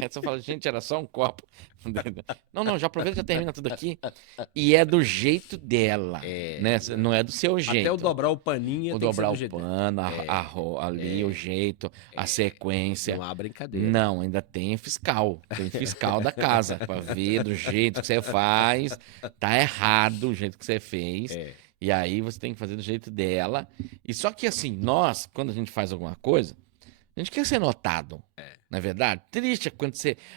Aí você fala, gente, era só um copo. Não, já aproveita e já termina tudo aqui. E é do jeito dela, né? Não é do seu jeito. Até o dobrar o paninho o tem dobrar que ser o do pano, ali, o jeito, a sequência. Não há brincadeira. Não, ainda tem fiscal. Tem fiscal da casa pra ver do jeito que você faz. Tá errado o jeito que você fez. E aí você tem que fazer do jeito dela. E só que assim, nós, quando a gente faz alguma coisa, a gente quer ser notado, não é verdade? Triste é quando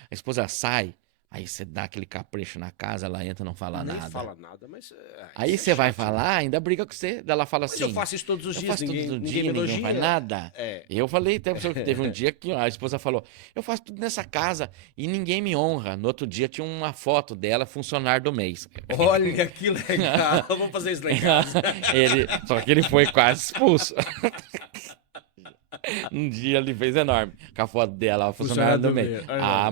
a esposa sai, aí você dá aquele capricho na casa, ela entra e não fala Nem nada. fala nada, mas... Aí você vai falar, ainda briga com você, daí ela fala Mas assim... eu faço isso todos os eu dias, faço ninguém, todo ninguém dia, me ninguém elogia. faz nada. Eu falei até pra você que teve um dia que a esposa falou, eu faço tudo nessa casa e ninguém me honra. No outro dia tinha uma foto dela, funcionário do mês. Olha que legal, vamos fazer isso lá em casa. Só que ele foi quase expulso. Um dia ele fez enorme. Com a foto dela, funcionário do mês.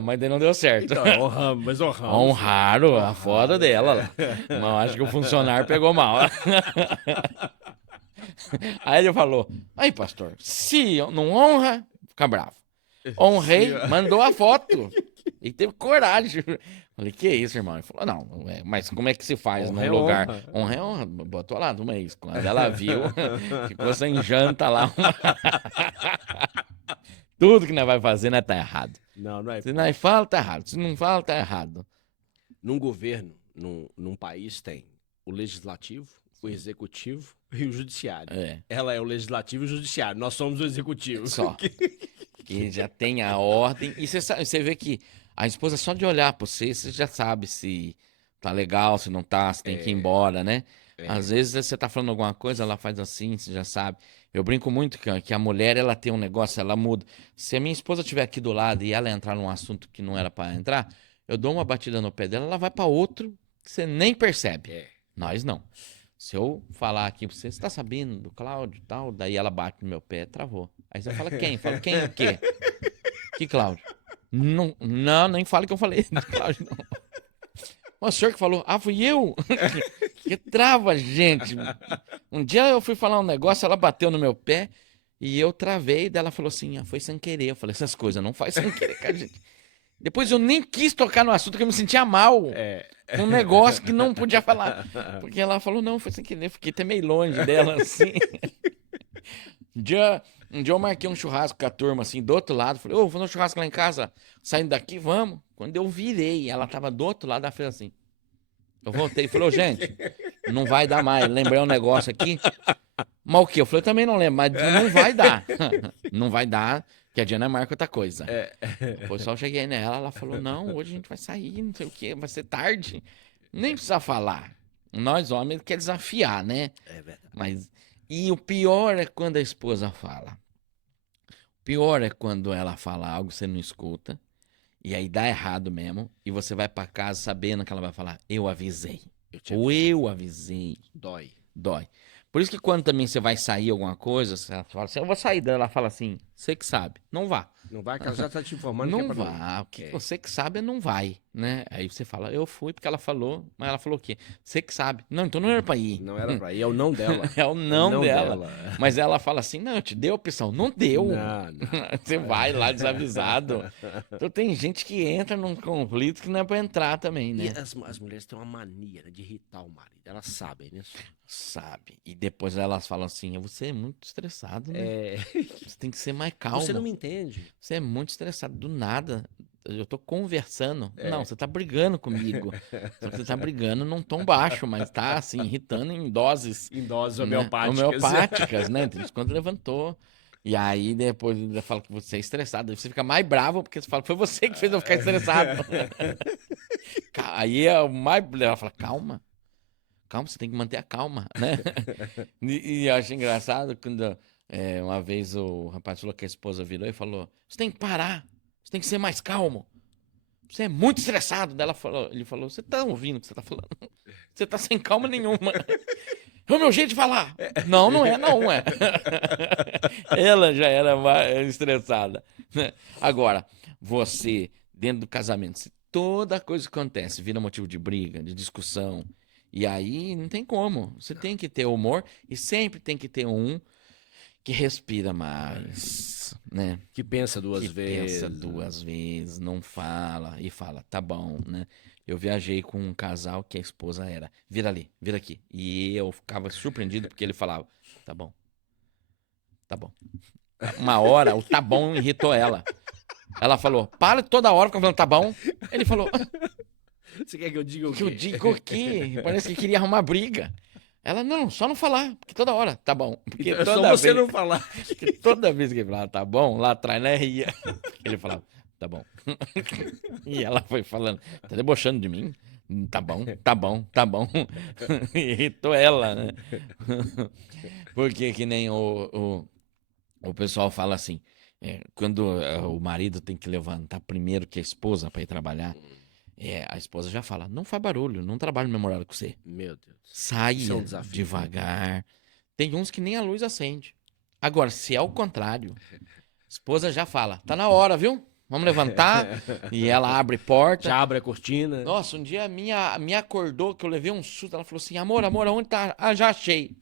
Mas daí não deu certo. Então, mas honramos. Honraram a foto dela lá. Não, acho que o funcionário pegou mal. Aí ele falou, aí pastor, se não honra, fica bravo. Honrei, mandou a foto. E teve coragem. Falei, que isso, irmão? Ele falou, não, mas como é que se faz honra num lugar? Honra é honra. Botou lá do mês. Quando ela viu, ficou sem janta lá. Tudo que nós vai fazer, né, tá errado. Não é. Se nós fala, tá errado. Se não fala, tá errado. Num governo, num país, tem o legislativo, o executivo e o judiciário. Ela é o legislativo e o judiciário. Nós somos o executivo. Só. Que já tem a ordem. E você vê que a esposa, só de olhar pra você já sabe se tá legal, se não tá, se tem que ir embora, né? Às vezes você tá falando alguma coisa, ela faz assim, você já sabe. Eu brinco muito que a mulher, ela tem um negócio, ela muda. Se a minha esposa estiver aqui do lado e ela entrar num assunto que não era pra entrar, eu dou uma batida no pé dela, ela vai pra outro que você nem percebe. Nós não. Se eu falar aqui pra você tá sabendo do Cláudio e tal, daí ela bate no meu pé, travou. Aí você fala quem? Fala quem o quê? Que Cláudio? Não, não, nem fala que eu falei. Cláudio, não. Mas o senhor que falou, fui eu? Que trava, gente. Um dia eu fui falar um negócio, ela bateu no meu pé e eu travei, daí ela falou assim, foi sem querer. Eu falei, essas coisas não faz sem querer, cara, gente. Depois eu nem quis tocar no assunto, porque eu me sentia mal. Um negócio que não podia falar. Porque ela falou, não, foi sem querer. Fiquei até meio longe dela, assim. Um dia eu marquei um churrasco com a turma, assim, do outro lado. Falei, vamos no churrasco lá em casa, saindo daqui, vamos. Quando eu virei, ela tava do outro lado, ela fez assim. Eu voltei e falei, gente, não vai dar mais. Lembrei um negócio aqui. Mas o quê? Eu falei, eu também não lembro, mas não vai dar. Não vai dar, que a Diana marca outra coisa. Depois só eu cheguei nela, ela falou, não, hoje a gente vai sair, não sei o quê, vai ser tarde. Nem precisa falar. Nós, homens, quer desafiar, né? É verdade. Mas, e o pior é quando a esposa fala. O pior é quando ela fala algo, você não escuta, e aí dá errado mesmo, e você vai pra casa sabendo que ela vai falar, eu avisei. Ou eu avisei. Dói. Dói. Por isso que quando também você vai sair alguma coisa, você fala assim, eu vou sair, daí ela fala assim, você que sabe, não vá. Não vai, que ela já tá te informando que é Não pra vá, o que você que sabe não vai, né? Aí você fala, eu fui porque ela falou, mas ela falou o quê? Você que sabe. Não, então não era pra ir. Não era pra ir, é o não dela. É o não dela. Mas ela fala assim, não, eu te dei a opção. Não deu. Não. Você vai lá desavisado. Então tem gente que entra num conflito que não é pra entrar também, né? E as mulheres têm uma mania, né, de irritar o marido. Elas sabem, né? Sabe. E depois elas falam assim, você é muito estressado, né? Você tem que ser mais calmo. Você não me entende. Você é muito estressado. Do nada, eu tô conversando. Não, você tá brigando comigo. Só que você tá brigando num tom baixo, mas tá, assim, irritando em doses... Em doses né, homeopáticas. homeopáticas, né? Então, quando levantou. E aí, depois, ele fala que você é estressado. Aí você fica mais bravo, porque você fala, foi você que fez eu ficar estressado. Aí, ela fala, calma. Calma, você tem que manter a calma, né? E eu acho engraçado quando uma vez o rapaz falou que a esposa virou e falou, você tem que parar, você tem que ser mais calmo. Você é muito estressado. Daí ele falou, você tá ouvindo o que você tá falando? Você tá sem calma nenhuma. É o meu jeito de falar. Não, não é. Ela já era mais estressada. Né? Agora, você, dentro do casamento, se toda coisa que acontece vira motivo de briga, de discussão, e aí não tem como. Você tem que ter humor e sempre tem que ter um que respira mais, né? Que pensa duas vezes. Pensa duas vezes, não fala e fala, tá bom, né? Eu viajei com um casal que a esposa era, vira ali, vira aqui. E eu ficava surpreendido porque ele falava, tá bom, tá bom. Uma hora, o tá bom irritou ela. Ela falou, para toda hora ficar falando tá bom. Ele falou, você quer que eu diga o quê? que eu digo o quê? Parece que queria arrumar briga. Ela, não, só não falar, porque toda hora, tá bom. Porque Então, toda só você vez, não falar. porque toda vez que ele falava, tá bom, lá atrás, né, ria. Ele falava, tá bom. E ela foi falando, tá debochando de mim? Tá bom, tá bom, tá bom. Irritou ela, né? Porque que nem o pessoal fala assim, quando o marido tem que levantar primeiro que a esposa para ir trabalhar, a esposa já fala, não faz barulho, não trabalho no mesmo horário que você. Meu Deus. Saia um desafio, devagar. Tem uns que nem a luz acende. Agora, se é o contrário, a esposa já fala, tá na hora, viu? Vamos levantar. E ela abre porta. Já abre a cortina. Nossa, um dia me acordou que eu levei um susto. Ela falou assim, amor, onde tá? Ah, já achei.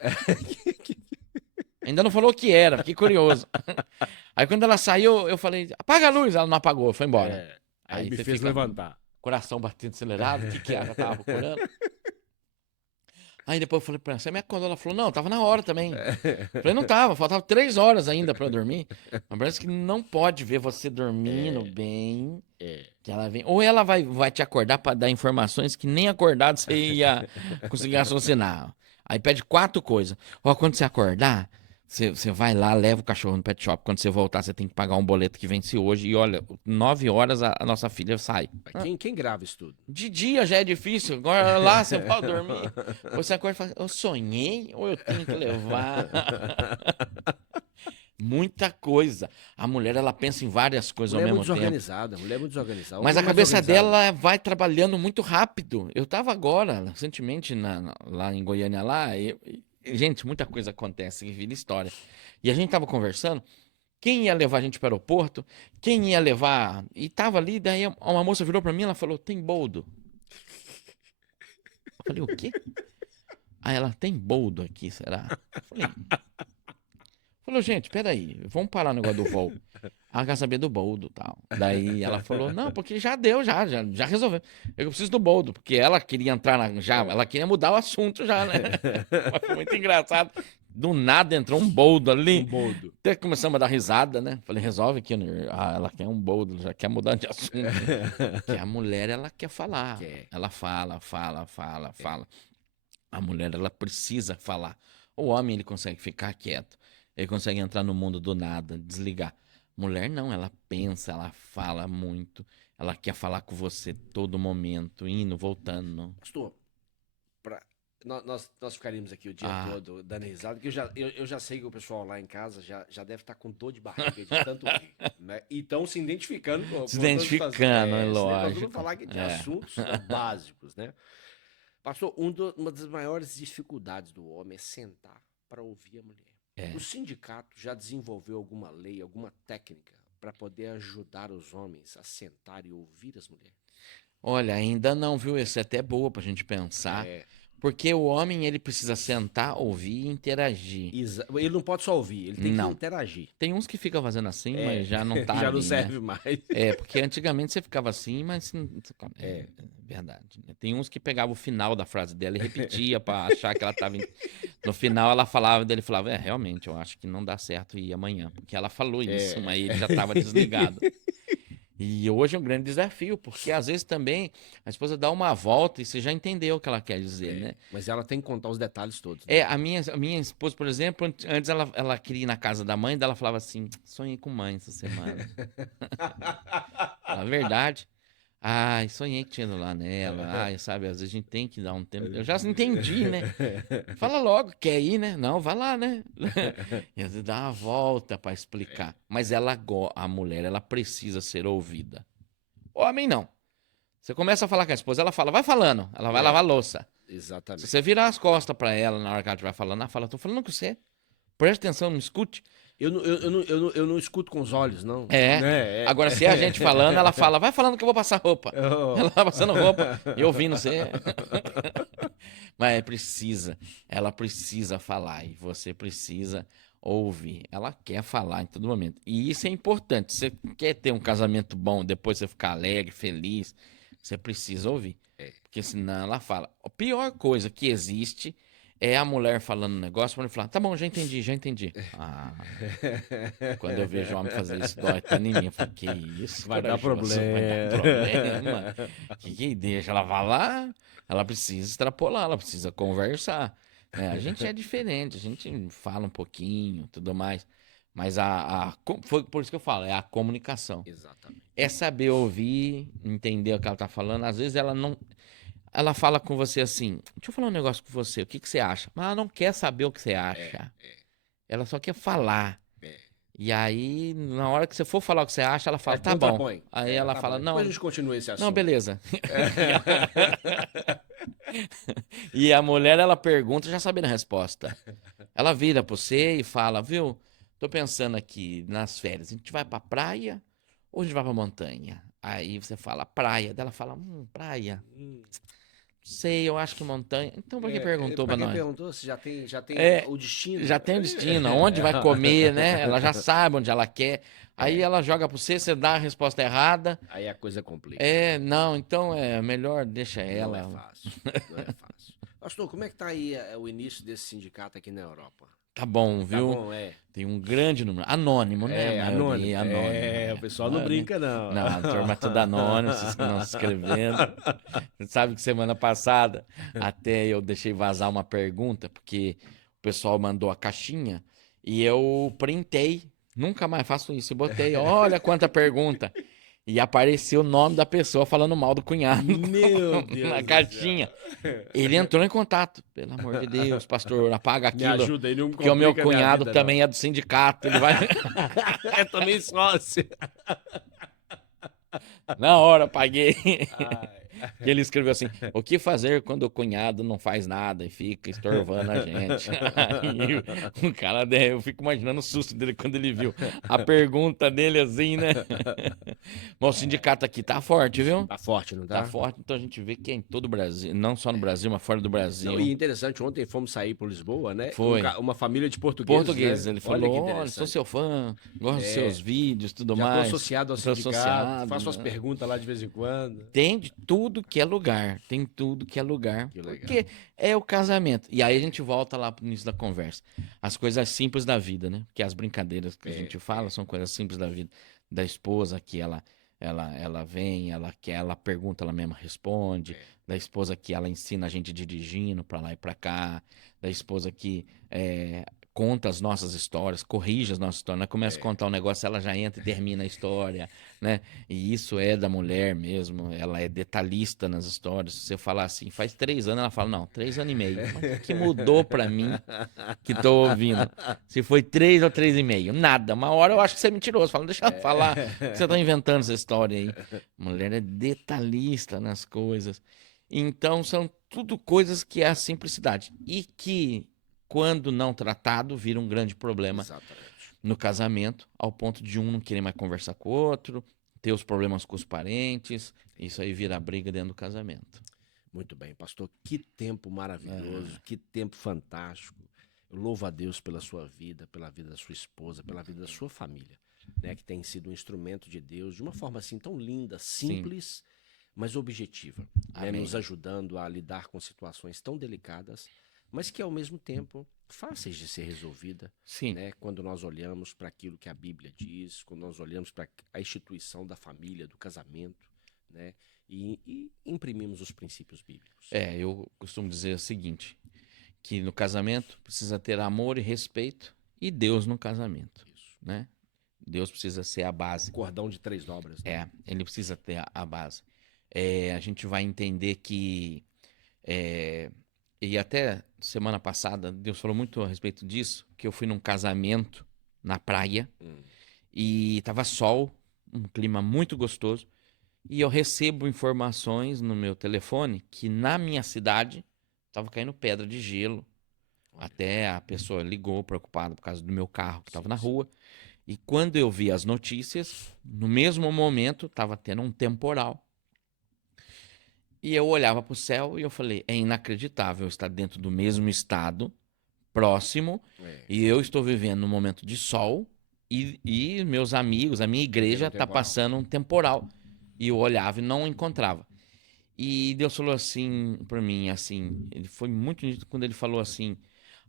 Ainda não falou o que era, fiquei curioso. Aí quando ela saiu, eu falei, apaga a luz. Ela não apagou, foi embora. Aí me você fez fica levantar. coração batendo acelerado, o que ela tava procurando? Aí depois eu falei pra ela, você me acordou? Ela falou, não, tava na hora também. Eu falei, não tava, faltava 3 horas ainda pra eu dormir. Mas parece que não pode ver você dormindo bem, que ela vem. Ou ela vai te acordar pra dar informações que nem acordado você ia conseguir raciocinar. Aí pede 4 coisas. Ó, quando você acordar, você vai lá, leva o cachorro no pet shop. Quando você voltar, você tem que pagar um boleto que vence hoje. E olha, 9 horas a nossa filha sai. Quem grava isso tudo? De dia já é difícil. Agora lá você pode dormir. Você acorda e fala, eu sonhei ou eu tenho que levar? Muita coisa. A mulher, ela pensa em várias coisas ao mesmo tempo. A mulher é muito desorganizada. Mas a cabeça dela vai trabalhando muito rápido. Eu tava agora, recentemente, lá em Goiânia, lá, gente, muita coisa acontece, vira história. E a gente tava conversando, quem ia levar a gente para o aeroporto, quem ia levar... E tava ali, daí uma moça virou para mim, ela falou, tem boldo? Eu falei, o quê? Aí ela, tem boldo aqui, será? Eu falei, gente, peraí, vamos parar no negócio do voo. Ela quer saber do boldo e tal. Daí ela falou, não, porque já deu, já resolveu. Eu preciso do boldo, porque ela queria entrar ela queria mudar o assunto já, né? Mas foi muito engraçado. Do nada entrou um boldo ali. Um boldo. Até que começamos a dar risada, né? Falei, resolve aqui. Ela quer um boldo, já quer mudar de assunto. Porque a mulher, ela quer falar. Ela fala. A mulher, ela precisa falar. O homem, ele consegue ficar quieto. Ele consegue entrar no mundo do nada, desligar. Mulher não, ela pensa, ela fala muito. Ela quer falar com você todo momento, indo, voltando. Pastor, nós ficaríamos aqui o dia todo dando risada, porque eu já sei que o pessoal lá em casa já deve estar com dor de barriga de tanto rir, né? E estão se identificando com Se identificando, é lógico. Nós vamos falar aqui de assuntos básicos, né? Pastor, uma das maiores dificuldades do homem é sentar para ouvir a mulher. O sindicato já desenvolveu alguma lei, alguma técnica para poder ajudar os homens a sentar e ouvir as mulheres? Olha, ainda não, viu? Esse é até boa pra gente pensar. Porque o homem, ele precisa sentar, ouvir e interagir. Ele não pode só ouvir, ele tem que interagir. Tem uns que ficam fazendo assim, mas já não tá já ali, não serve né? mais. Porque antigamente você ficava assim, mas... É verdade. Né? Tem uns que pegavam o final da frase dela e repetia pra achar que ela tava... No final ela falava, dele falava, realmente, eu acho que não dá certo ir amanhã. Porque ela falou isso, mas ele já tava desligado. E hoje é um grande desafio, porque às vezes também a esposa dá uma volta e você já entendeu o que ela quer dizer, né? Mas ela tem que contar os detalhes todos. Né? A minha esposa, por exemplo, antes ela queria ir na casa da mãe, ela falava assim, sonhei com mãe essa semana. A verdade. Ai, sonhei que tinha ido lá nela. Ai, sabe, às vezes a gente tem que dar um tempo. Eu já entendi, né? Fala logo, quer ir, né? Não, vai lá, né? E às vezes dá uma volta pra explicar. Mas a mulher, ela precisa ser ouvida. O homem não. Você começa a falar com a esposa, ela fala, vai falando. Ela vai lavar a louça. Exatamente. Se você virar as costas pra ela na hora que ela estiver falando, ela fala, tô falando com você. Presta atenção, me escute. Eu não escuto com os olhos, não. Agora, se é a gente falando, ela fala, vai falando que eu vou passar roupa. Ela vai passando roupa e ouvindo você. Mas ela precisa falar e você precisa ouvir. Ela quer falar em todo momento. E isso é importante. Você quer ter um casamento bom, depois você ficar alegre, feliz, você precisa ouvir. Porque senão ela fala. A pior coisa que existe é a mulher falando um negócio, pra ele falar, tá bom, já entendi. Quando eu vejo o homem fazer isso, dói até em mim. Eu falo, que isso? Vai dar problema. Que deixa ela falar, ela precisa extrapolar, ela precisa conversar. A gente é diferente, a gente fala um pouquinho, tudo mais. Mas foi por isso que eu falo, é a comunicação. Exatamente. É saber ouvir, entender o que ela tá falando. Às vezes ela fala com você assim, deixa eu falar um negócio com você, o que você acha? Mas ela não quer saber o que você acha. Ela só quer falar. E aí, na hora que você for falar o que você acha, ela fala, tá bom. Aí ela fala, não... Depois a gente continua esse assunto. Não, beleza. E a mulher, ela pergunta já sabendo a resposta. Ela vira pra você e fala, viu, tô pensando aqui nas férias, a gente vai pra praia ou a gente vai pra montanha? Aí você fala, praia. Daí ela fala, praia... Sei, eu acho que montanha. Então, por que perguntou pra nós? Perguntou se já tem o destino. Já tem o destino, onde vai comer, né? Ela já sabe onde ela quer. Aí ela joga pra você dá a resposta errada. Aí a coisa complica. Não, então é melhor deixa ela. Não é fácil. Pastor, como é que tá aí o início desse sindicato aqui na Europa? Tá bom, viu? Tá bom, Tem um grande número. Anônimo, né? Anônimo. O pessoal não brinca, não. Não, a turma é toda anônima, vocês que não se inscrevendo. Você sabe que semana passada até eu deixei vazar uma pergunta, porque o pessoal mandou a caixinha e eu printei. Nunca mais faço isso. E botei, olha quanta pergunta. E apareceu o nome da pessoa falando mal do cunhado. Meu Deus. Na caixinha. Ele entrou em contato. Pelo amor de Deus, pastor, apaga aquilo. Me ajuda aí, não porque o meu cunhado vida, também é do sindicato. Ele vai. É também sócio. Na hora, apaguei. Que ele escreveu assim: o que fazer quando o cunhado não faz nada e fica estorvando a gente? Aí o cara, eu fico imaginando o susto dele quando ele viu a pergunta dele assim, né? Mas o sindicato aqui tá forte, viu? Tá forte, não Tá tá? forte, então a gente vê que é em todo o Brasil, não só no Brasil, mas fora do Não, e Brasil. interessante, ontem fomos sair por Lisboa, né? Foi. Uma família de portugueses, Português, né? ele Olha que falou: olha, sou interessante. seu fã, gosto dos seus vídeos, tudo Já estou mais. associado ao Tô sindicato, associado, faço as né? perguntas lá de vez em quando. Tem de tudo que é lugar, tem tudo que é lugar, Que legal. porque é o casamento. E aí a gente volta lá pro início da conversa. As coisas simples da vida, né? Porque as brincadeiras que a gente fala são coisas simples da vida. Da esposa que ela vem, ela quer, ela pergunta, ela mesma responde. Da esposa que ela ensina a gente dirigindo pra lá e pra cá. Da esposa que conta as nossas histórias, corrige as nossas histórias. Ela começa a contar um negócio, ela já entra e termina a história, né? E isso é da mulher mesmo, ela é detalhista nas histórias. Se você falar assim, faz 3 anos, ela fala, não, 3 anos e meio. Mas o que mudou pra mim que tô ouvindo? Se foi 3 ou 3,5? Nada. Uma hora eu acho que você é mentiroso. Fala, deixa ela falar, que você tá inventando essa história aí. Mulher é detalhista nas coisas. Então são tudo coisas que é a simplicidade. E que, quando não tratado, vira um grande problema Exatamente. no casamento, ao ponto de um não querer mais conversar com o outro, ter os problemas com os parentes. Isso aí vira briga dentro do casamento. Muito bem, pastor. Que tempo maravilhoso, que tempo fantástico. Eu louvo a Deus pela sua vida, pela vida da sua esposa, pela vida da sua família, né? Que tem sido um instrumento de Deus de uma forma assim tão linda, simples, mas objetiva, né? Amém. Nos ajudando a lidar com situações tão delicadas, mas que ao mesmo tempo fáceis de ser resolvida, Sim. né? Quando nós olhamos para aquilo que a Bíblia diz, quando nós olhamos para a instituição da família, do casamento, né? E imprimimos os princípios bíblicos. Eu costumo dizer o seguinte, que no casamento precisa ter amor e respeito e Deus no casamento, Isso. né? Deus precisa ser a base. Cordão de 3 dobras, né? Ele precisa ter a base. A gente vai entender que e até semana passada, Deus falou muito a respeito disso, que eu fui num casamento na praia e tava sol, um clima muito gostoso, e eu recebo informações no meu telefone que na minha cidade tava caindo pedra de gelo. Até a pessoa ligou preocupada por causa do meu carro que estava na rua. E quando eu vi as notícias, no mesmo momento estava tendo um temporal. E eu olhava para o céu e eu falei, é inacreditável estar dentro do mesmo estado, próximo, e eu estou vivendo um momento de sol e meus amigos, a minha igreja está passando um temporal. E eu olhava e não encontrava. E Deus falou assim para mim, assim, ele foi muito nítido quando ele falou assim,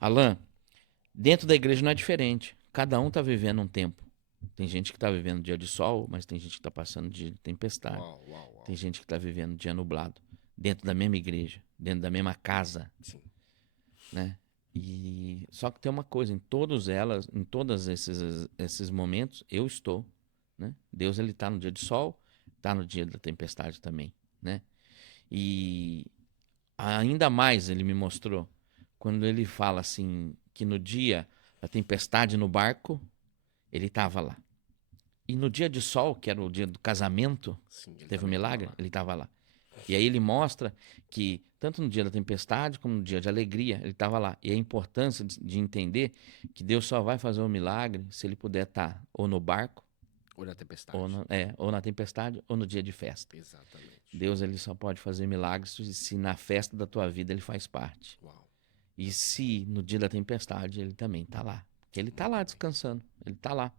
Alan, dentro da igreja não é diferente. Cada um está vivendo um tempo. Tem gente que está vivendo dia de sol, mas tem gente que está passando dia de tempestade. Tem gente que está vivendo dia nublado. Dentro da mesma igreja, dentro da mesma casa. Sim. Né? E só que tem uma coisa, em todos esses momentos, eu estou. Né? Deus ele está no dia de sol, está no dia da tempestade também. Né? E ainda mais ele me mostrou quando ele fala assim que no dia da tempestade no barco, ele estava lá. E no dia de sol, que era o dia do casamento, Sim, teve um milagre, ele estava lá. E aí ele mostra que tanto no dia da tempestade como no dia de alegria, ele estava lá. E a importância de entender que Deus só vai fazer um milagre se ele puder estar ou no barco, ou na tempestade. ou na tempestade, ou no dia de festa. Exatamente. Deus ele só pode fazer milagres se na festa da tua vida ele faz parte. Uau. E se no dia da tempestade ele também está lá. Porque ele está lá descansando, ele está lá.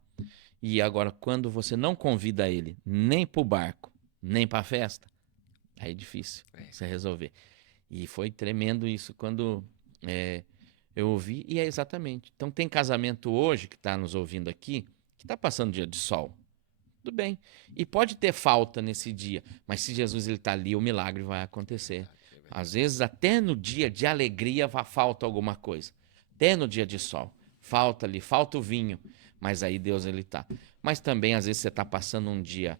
E agora, quando você não convida ele nem para o barco, nem para a festa, aí é difícil você resolver. E foi tremendo isso quando eu ouvi, e é exatamente. Então tem casamento hoje que está nos ouvindo aqui, que está passando dia de sol. Tudo bem. E pode ter falta nesse dia, mas se Jesus está ali, o milagre vai acontecer. Às vezes até no dia de alegria falta alguma coisa. Até no dia de sol. Falta ali, falta o vinho. Mas aí Deus ele tá. Mas também às vezes você está passando um dia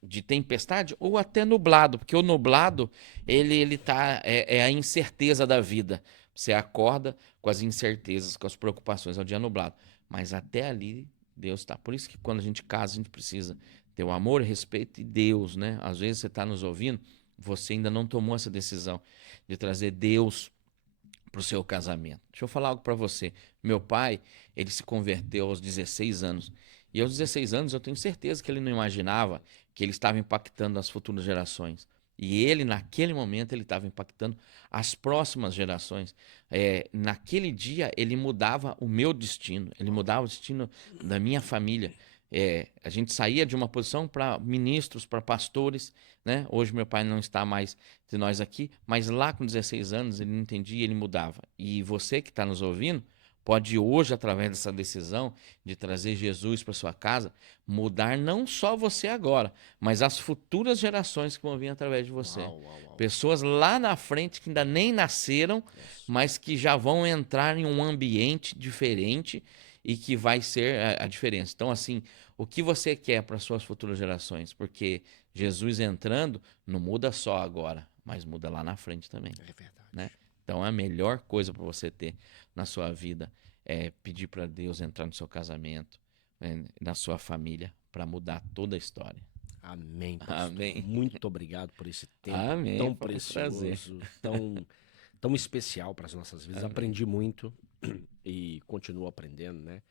de tempestade ou até nublado, porque o nublado ele tá é a incerteza da vida. Você acorda com as incertezas, com as preocupações, é o dia nublado. Mas até ali Deus está. Por isso que quando a gente casa, a gente precisa ter o amor, o respeito e Deus, né? Às vezes você está nos ouvindo, você ainda não tomou essa decisão de trazer Deus para o seu casamento. Deixa eu falar algo para você. Meu pai, ele se converteu aos 16 anos. E aos 16 anos eu tenho certeza que ele não imaginava que ele estava impactando as futuras gerações. E ele, naquele momento, ele estava impactando as próximas gerações. Naquele dia, ele mudava o meu destino, ele mudava o destino da minha família. A gente saía de uma posição para ministros, para pastores, né? Hoje meu pai não está mais de nós aqui, mas lá com 16 anos ele não entendia, ele mudava. E você que está nos ouvindo, pode hoje, através dessa decisão de trazer Jesus para sua casa, mudar não só você agora, mas as futuras gerações que vão vir através de você. Uau, uau, uau. Pessoas lá na frente que ainda nem nasceram, Isso. mas que já vão entrar em um ambiente diferente e que vai ser a diferença. Então, assim, o que você quer para suas futuras gerações? Porque Jesus entrando não muda só agora, mas muda lá na frente também, É verdade. né? Então, a melhor coisa para você ter na sua vida é pedir para Deus entrar no seu casamento, na sua família, para mudar toda a história. Amém, pastor. Amém. Muito obrigado por esse tempo Amém, tão foi um prazer. precioso, tão especial para as nossas vidas. Amém. Aprendi muito e continuo aprendendo, né?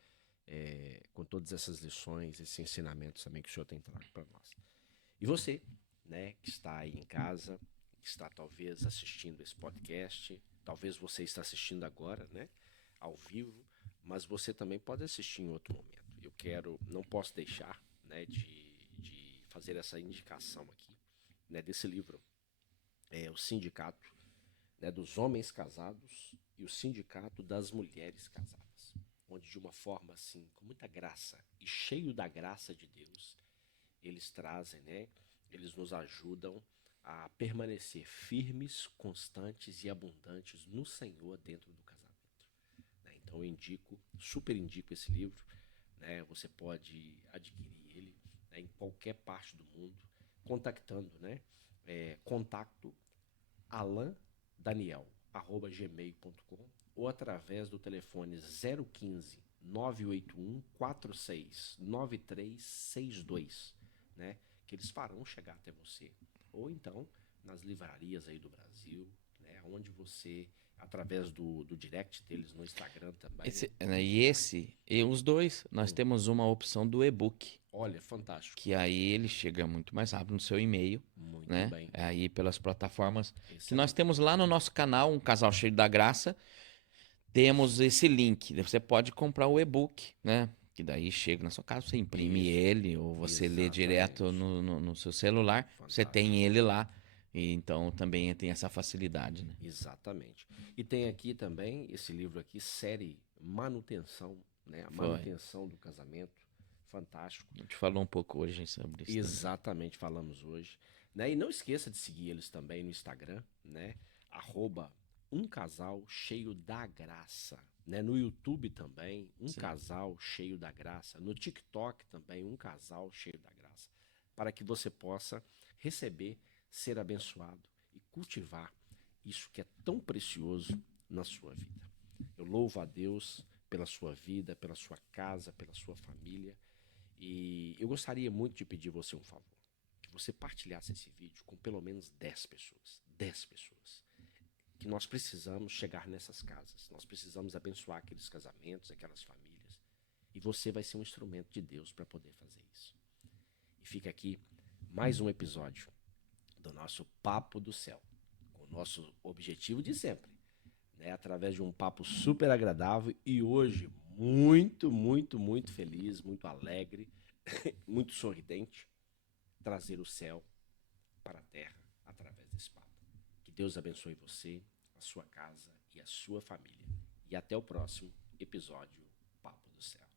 Com todas essas lições, esses ensinamentos também que o senhor tem trago para nós. E você, né, que está aí em casa, que está talvez assistindo esse podcast, talvez você está assistindo agora, né, ao vivo, mas você também pode assistir em outro momento. Não posso deixar, né, de fazer essa indicação aqui, né, desse livro, o Sindicato, né, dos Homens Casados e o Sindicato das Mulheres Casadas, onde de uma forma assim, com muita graça e cheio da graça de Deus, eles trazem, né, eles nos ajudam a permanecer firmes, constantes e abundantes no Senhor dentro do casamento, né? Então eu super indico esse livro, né? Você pode adquirir ele, né, em qualquer parte do mundo, contactando, né, contato alandaniel@gmail.com ou através do telefone 015 981 46 9362, né, que eles farão chegar até você, ou então nas livrarias aí do Brasil, né, onde você, através do direct deles no Instagram também. Os dois, nós temos uma opção do e-book, Olha, fantástico. que aí ele chega muito mais rápido no seu e-mail, Muito né? bem. Aí pelas plataformas que Excelente. nós temos lá no nosso canal, Um Casal Cheio da Graça, temos esse link. Você pode comprar o e-book, né? Que daí chega na sua casa, você imprime Isso. ele ou você lê direto Exatamente. no seu celular, você Fantástico. tem ele lá. E então também tem essa facilidade, né? Exatamente. E tem aqui também esse livro aqui, série Manutenção, né? A Foi. manutenção do casamento. Fantástico. A gente falou um pouco hoje sobre isso. Exatamente, falamos hoje, né? E não esqueça de seguir eles também no Instagram, né? @um casal cheio da graça, né? No YouTube também, Um Sim. Casal Cheio da Graça. No TikTok também, Um Casal Cheio da Graça. Para que você possa receber, ser abençoado e cultivar isso que é tão precioso na sua vida. Eu louvo a Deus pela sua vida, pela sua casa, pela sua família. E eu gostaria muito de pedir você um favor. Que você partilhasse esse vídeo com pelo menos 10 pessoas. 10 pessoas. Que nós precisamos chegar nessas casas. Nós precisamos abençoar aqueles casamentos, aquelas famílias. E você vai ser um instrumento de Deus para poder fazer isso. E fica aqui mais um episódio do nosso Papo do Céu. Com o nosso objetivo de sempre, né? Através de um papo super agradável e hoje muito, muito, muito feliz, muito alegre, muito sorridente, trazer o céu para a terra através desse papo. Que Deus abençoe você, a sua casa e a sua família. E até o próximo episódio Papo do Céu.